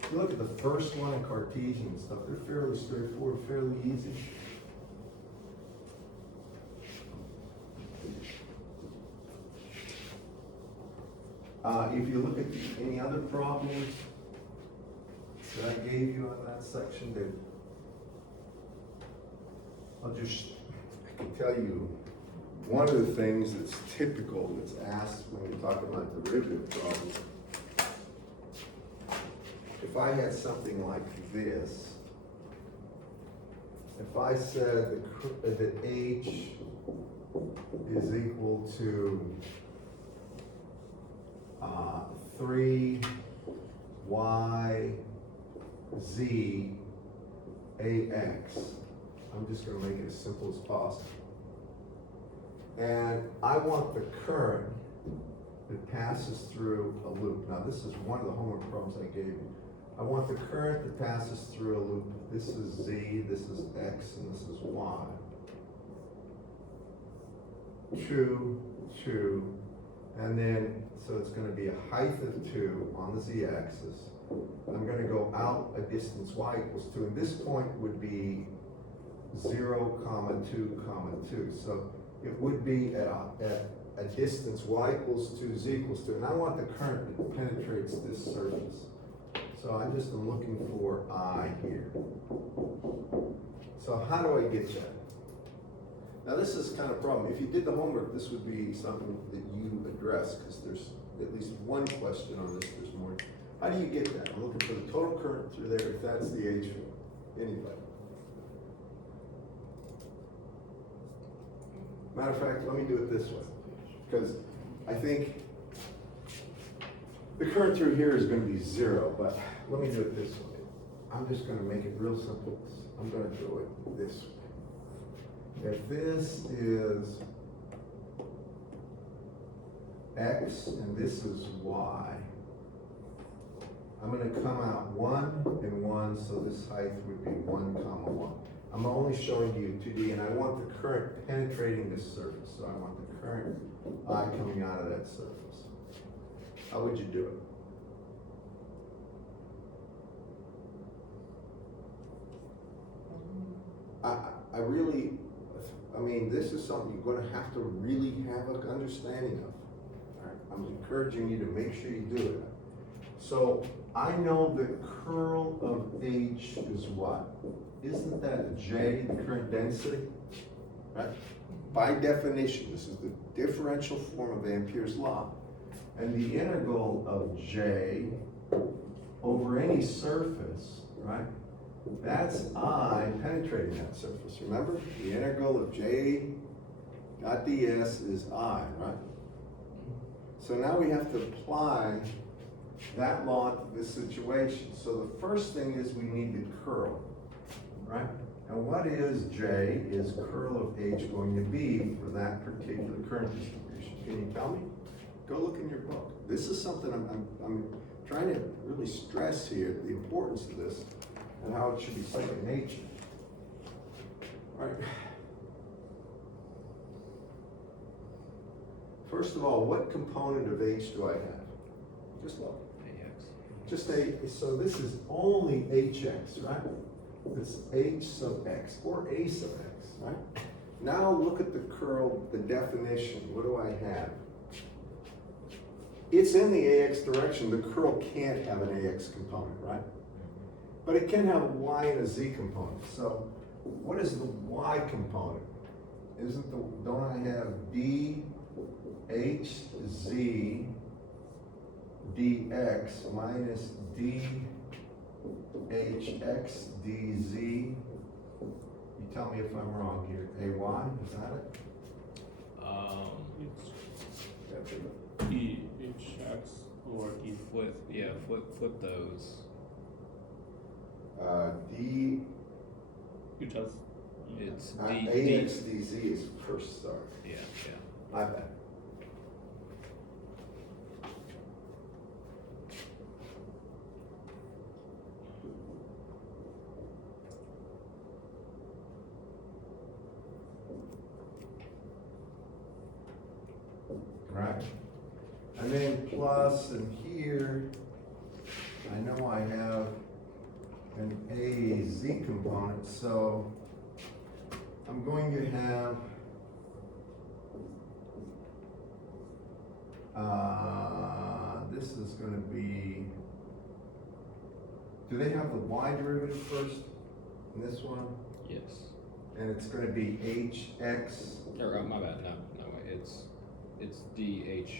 if you look at the first one in Cartesian and stuff, they're fairly straightforward, fairly easy. If you look at any other problems that I gave you on that section, that I can tell you, one of the things that's typical that's asked when we talk about derivative problems, if I had something like this, if I said that H is equal to 3 y z ax. I'm just going to make it as simple as possible. And I want the current that passes through a loop. Now this is one of the homework problems I gave you. I want the current that passes through a loop. This is z, this is x, and this is y. True. And then, so it's going to be a height of 2 on the z-axis. I'm going to go out a distance y equals 2, and this point would be 0, 2, 2. So it would be at a distance y equals 2, z equals 2, and I want the current that penetrates this surface. So I just am looking for I here. So how do I get that? Now this is kind of a problem. If you did the homework, this would be something that you address, because there's at least one question on this. There's more. How do you get that? I'm looking for the total current through there, if that's the H field. Anybody? Matter of fact, let me do it this way, because I think the current through here is going to be 0, but let me do it this way. I'm just going to make it real simple. I'm going to do it this way. If this is x and this is y, I'm going to come out 1 and 1, so this height would be 1, 1. I'm only showing you 2D, and I want the current penetrating this surface, so I want the current I coming out of that surface. How would you do it? I mean, this is something you're going to have to really have an understanding of. All right? I'm encouraging you to make sure you do it. So I know the curl of H is what? Isn't that J, the current density? Right? By definition, this is the differential form of Ampere's law. And the integral of J over any surface, right? That's I penetrating that surface. Remember, the integral of J dot ds is I, right? So now we have to apply that law to this situation. So the first thing is we need the curl, right? And what is J is curl of H going to be for that particular current distribution? Can you tell me? Go look in your book. This is something I'm trying to really stress here, the importance of this and how it should be second nature. All right. First of all, what component of H do I have? Just look. AX. Just A, so this is only HX, right? It's H sub X, or A sub X, right? Now look at the curl, the definition. What do I have? It's in the AX direction. The curl can't have an AX component, right? But it can have a Y and a Z component. So what is the Y component? don't I have d h z dx minus d h x dz? You tell me if I'm wrong here. Ay, is that it? It's E H X over E. Flip those. D, You just. It's ax dz is first start. Yeah. My bad. Right? And then plus, and here, I know I have an AZ component, so I'm going to have this is going to be, do they have the y derivative first in this one? Yes. And it's going to be hx, Or, my bad, no, it's dhy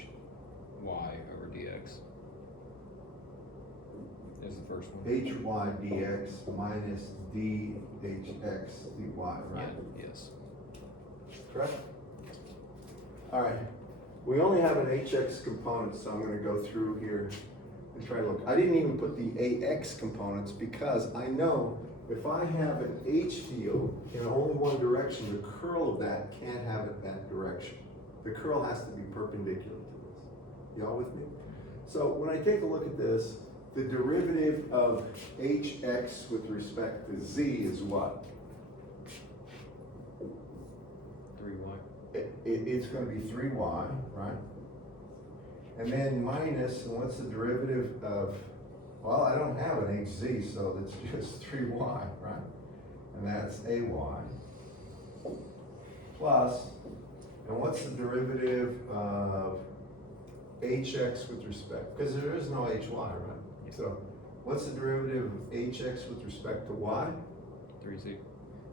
over dx. Is the first one. hy dx minus dhx dy, right? Yeah, yes. Correct? All right, we only have an hx component, so I'm gonna go through here and try to look. I didn't even put the ax components because I know if I have an h field in only one direction, the curl of that can't have it that direction. The curl has to be perpendicular to this. Y'all with me? So when I take a look at this, the derivative of hx with respect to z is what? 3y. It's going to be 3y, right? And then minus, and what's the derivative of, well, I don't have an hz, so that's just 3y, right? And that's ay. Plus, and what's the derivative of hx with respect, because there is no hy, right? So what's the derivative of hx with respect to y? 3z.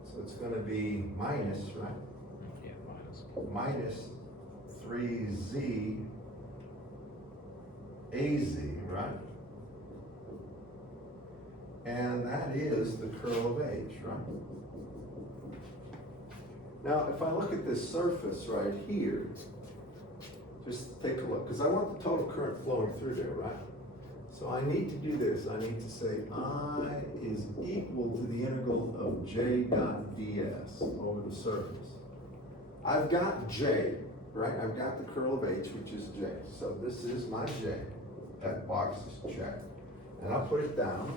So it's going to be minus, right? Yeah, minus. Minus 3z az, right? And that is the curl of h, right? Now, if I look at this surface right here, just take a look, because I want the total current flowing through there, right? So I need to do this. I need to say I is equal to the integral of j dot ds over the surface. I've got j, right? I've got the curl of h, which is j. So this is my j. That box is checked. And I'll put it down.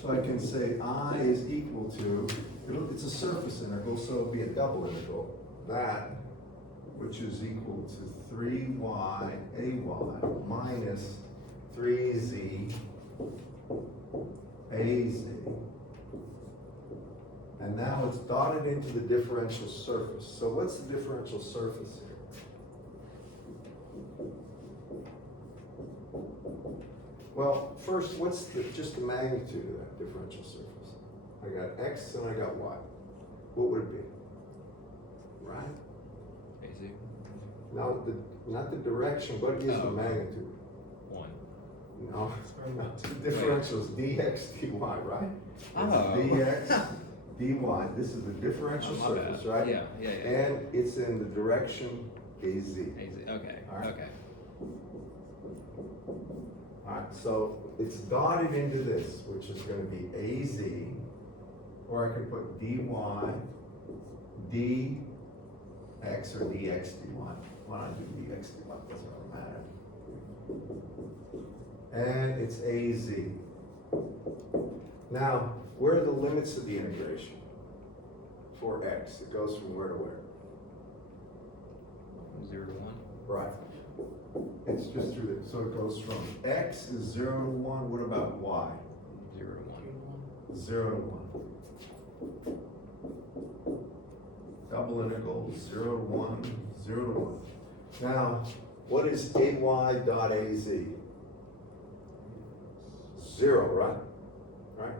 So I can say I is equal to, it's a surface integral, so it'll be a double integral. That, which is equal to 3y ay minus 3z az. And now it's dotted into the differential surface. So what's the differential surface here? Well, first, what's just the magnitude of that differential surface? I got x and I got y. What would it be? Right? Az. Not the direction, what is the Oh. magnitude? 1. No, the differential is dx dy, right? It's Oh. dx dy. This is the differential Oh, my bad. surface, right? Yeah. And it's in the direction az. Az. Okay. All right. Okay. Alright, so it's dotted into this, which is gonna be az, or I can put dy, dx, or dx dy. Why not do dx dy? Doesn't really matter. And it's az. Now, where are the limits of the integration for x? It goes from where to where? 0 to 1. Right. It's just through the, so it goes from x is 0 to 1, what about y? 0 to 1. 0 to 1. Double integral, 0 to 1, 0 to 1. Now, what is ay dot az? 0, right? Right?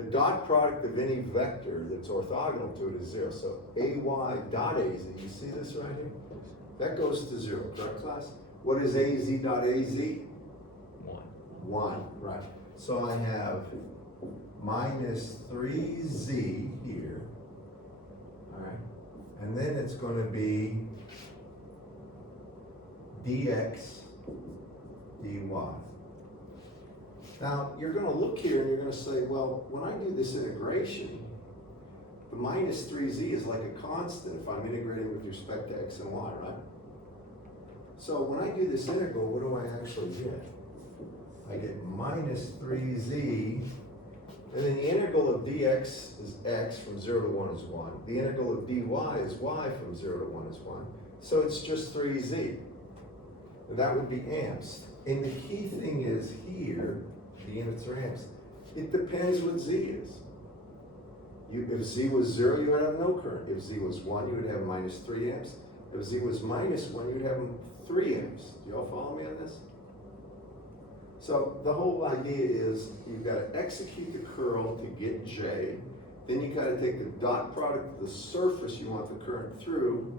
the dot product of any vector that's orthogonal to it is 0. So ay dot az, you see this right here? That goes to 0, correct, class? What is az dot az? 1, right. So I have minus 3z here, all right? And then it's going to be dx dy. Now, you're going to look here and you're going to say, well, when I do this integration, the minus 3z is like a constant if I'm integrating with respect to x and y, right? So when I do this integral, what do I actually get? I get minus 3z, and then the integral of dx is x from 0 to 1 is 1. The integral of dy is y from 0 to 1 is 1. So it's just 3z. That would be amps. And the key thing is here, the units are amps. It depends what z is. If z was 0, you would have no current. If z was 1, you would have minus 3 amps. If z was minus 1, you'd have 3 amps. Do y'all follow me on this? So the whole idea is you've got to execute the curl to get J. Then you got to take the dot product of the surface you want the current through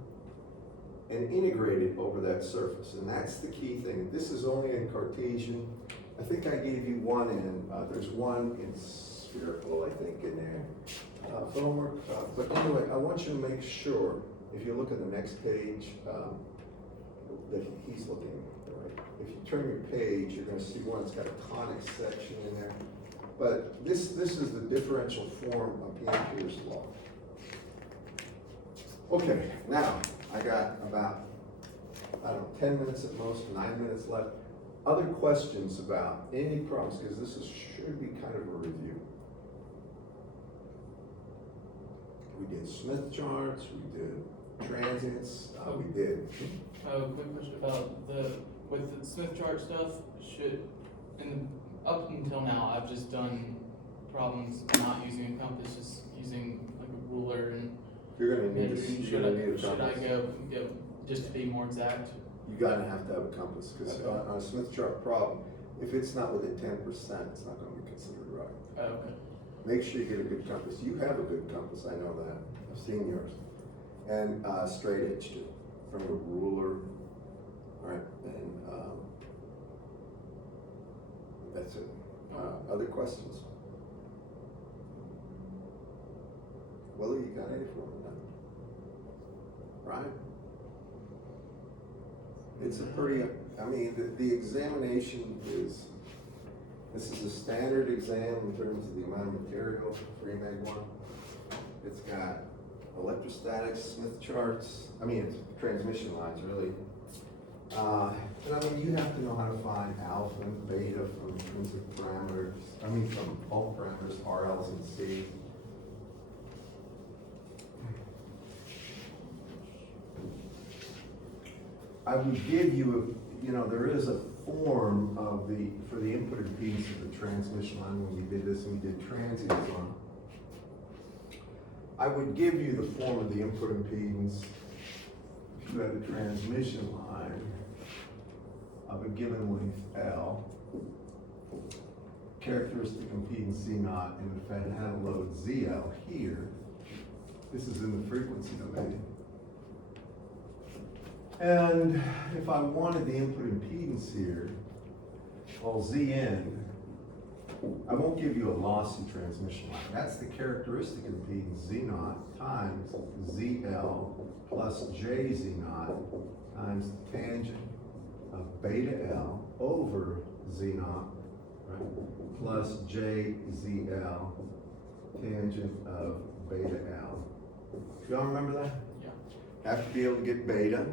and integrate it over that surface. And that's the key thing. This is only in Cartesian. I think I gave you one in, there's one in spherical, I think, in there, for homework. But anyway, I want you to make sure, if you look at the next page, that he's looking right. If you turn your page, you're going to see one that's got a conic section in there. But this is the differential form of Ampere's law. Okay, now I got about, I don't know, 10 minutes at most, 9 minutes left. Other questions about any problems, because this should be kind of a review. We did Smith charts, we did transients, we did. Quick question about with the Smith chart stuff, up until now, I've just done problems not using a compass, just using like a ruler and You're gonna need measuring. Should I go just to be more exact? You gotta have to have a compass, because Okay. on a Smith chart problem, if it's not within 10%, it's not gonna be considered right. Okay. Make sure you get a good compass. You have a good compass, I know that. I've seen yours. And straight edge too, from a ruler. All right, and that's it. Other questions? Willie, you got any for me? Right? It's a pretty, I mean, the examination is, this is a standard exam in terms of the amount of material for EMAG 1. It's got electrostatics, Smith charts, I mean, it's transmission lines, really. And I mean, you have to know how to find alpha and beta from intrinsic parameters, I mean, from bulk parameters, RLs and Cs. I would give you, there is a form of for the input impedance of the transmission line when we did this, and we did transients on. I would give you the form of the input impedance if you had a transmission line of a given length L, characteristic impedance Z0, and if I had a load ZL here, this is in the frequency domain. And if I wanted the input impedance here, well, Zn, I won't give you a lossy transmission line. That's the characteristic impedance Z0 times ZL plus JZ0 times the tangent of beta L over Z0, right, plus JZL tangent of beta L. Do y'all remember that? Yeah. Have to be able to get beta.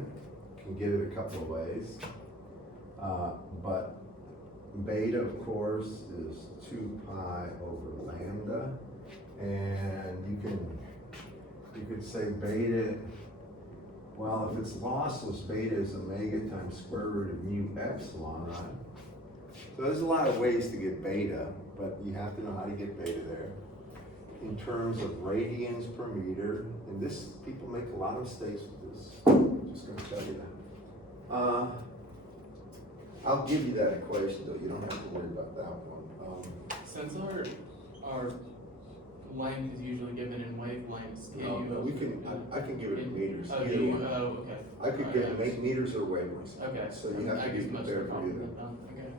Can get it a couple of ways. But beta, of course, is 2 pi over lambda. And you could say beta, well, if it's lossless, beta is omega times square root of mu epsilon, right? So there's a lot of ways to get beta, but you have to know how to get beta there. In terms of radians per meter, and this, people make a lot of mistakes with this. I'm just gonna tell you that. I'll give you that equation though, you don't have to worry about that one. Since our length is usually given in wavelengths. Can you? No, we can, I can give it in meters. Oh, either do you? one. Oh, okay. I could Alright, get meters or wavelengths. Okay. So you have I to guess be most of prepared the for problem either. is done. Okay.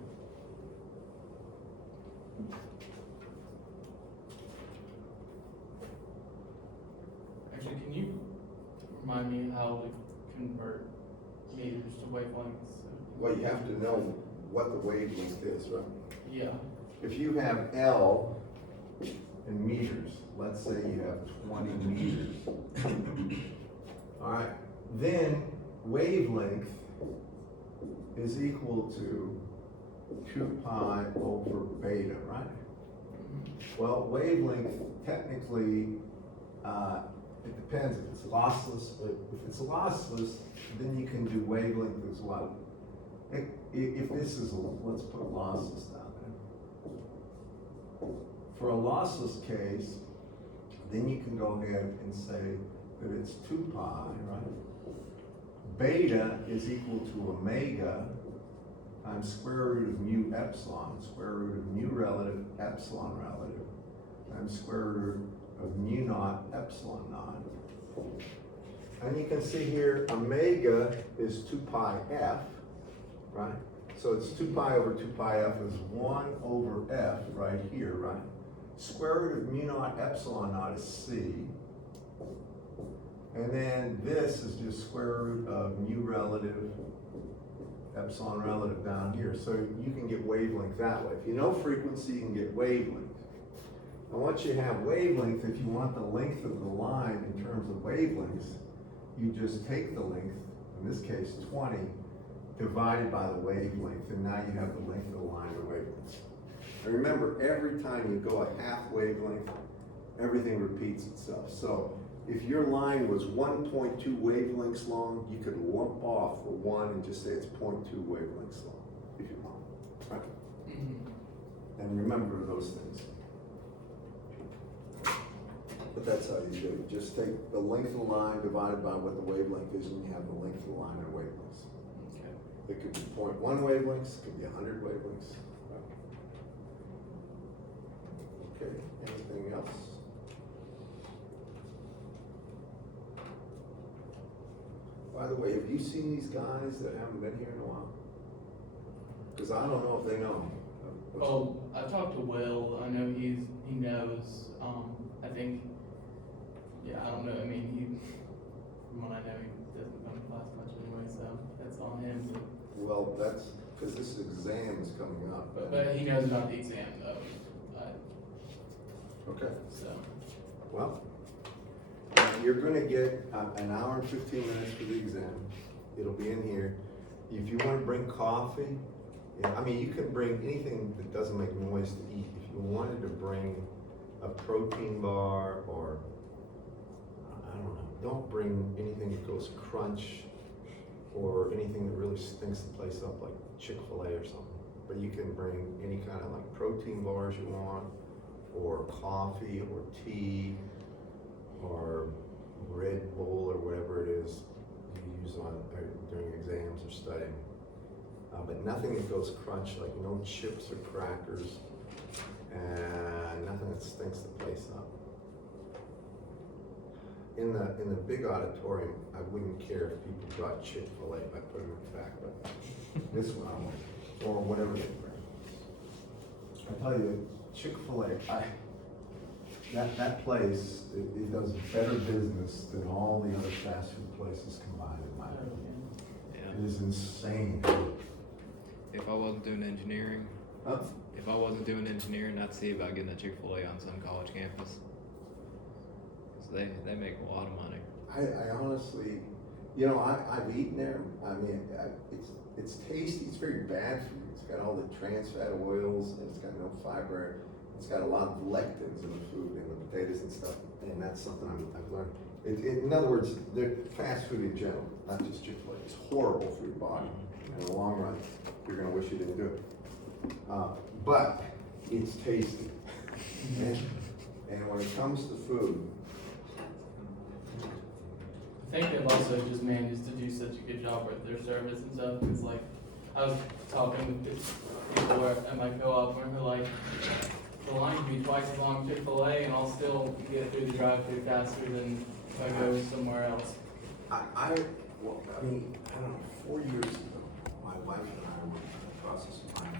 Actually, can you remind me how to convert meters to wavelengths? Well, you have to know what the wavelength is, right? Yeah. If you have L in meters, let's say you have 20 meters. All right, then wavelength is equal to 2 pi over beta, right? Well, wavelength, technically, it depends if it's lossless, but if it's lossless, then you can do wavelength as well. If this is, let's put lossless down there. For a lossless case, then you can go ahead and say that it's 2 pi, right? Beta is equal to omega times square root of mu epsilon, square root of mu relative, epsilon relative, times square root of mu naught, epsilon naught. And you can see here, omega is 2 pi f, right? So it's 2 pi over 2 pi f is 1 over f right here, right? Square root of mu naught, epsilon naught is c. And then this is just square root of mu relative, epsilon relative down here. So you can get wavelength that way. If you know frequency, you can get wavelength. And once you have wavelength, if you want the length of the line in terms of wavelengths, you just take the length, in this case 20, divided by the wavelength, and now you have the length of the line or wavelengths. And remember, every time you go a half wavelength, everything repeats itself. So if your line was 1.2 wavelengths long, you could lump off the 1 and just say it's 0.2 wavelengths long, if you want, right? And remember those things. But that's how you do it. Just take the length of the line divided by what the wavelength is, and you have the length of the line or wavelengths. Okay. It could be 0.1 wavelengths, it could be 100 wavelengths. Okay, anything else? By the way, have you seen these guys that haven't been here in a while? Because I don't know if they know. Oh, I talked to Will. I know he knows. I think. Yeah, I don't know. I mean, from what I know, he doesn't come to class much anyway, so that's on him. Well, that's because this exam is coming up. But he knows about the exam though. Okay. So. Well, you're gonna get an hour and 15 minutes for the exam. It'll be in here. If you wanna bring coffee, yeah, I mean, you can bring anything that doesn't make noise to eat. If you wanted to bring a protein bar or, I don't know, don't bring anything that goes crunch or anything that really stinks the place up like Chick-fil-A or something. But you can bring any kind of like protein bars you want, or coffee or tea or Red Bull or whatever it is you use during exams or studying. But nothing that goes crunch, like no chips or crackers, and nothing that stinks the place up. In the big auditorium, I wouldn't care if people brought Chick-fil-A if I put them in the back, but this one I won't, or whatever they bring. I tell you, Chick-fil-A, that place, it does better business than all the other fast food places combined in my opinion. Yeah. It is insane. If I wasn't doing engineering, Huh? I'd see about getting a Chick-fil-A on some college campus. So they make a lot of money. I honestly, you know, I've eaten there. I mean, it's tasty. It's very bad for you. It's got all the trans fat oils, and it's got no fiber. It's got a lot of lectins in the food and the potatoes and stuff. And that's something I've learned. In other words, the fast food in general, not just Chick-fil-A, it's horrible for your body. In the long run, you're gonna wish you didn't do it. But it's tasty. And when it comes to food, I think they've also just managed to do such a good job with their service and stuff. Because like, I was talking with people at my co-op where they're like, the line me twice as long as Chick-fil-A, and I'll still get through the drive-through faster than if I go somewhere else. Well, I mean, I don't know, 4 years ago, my wife and I were in the process of buying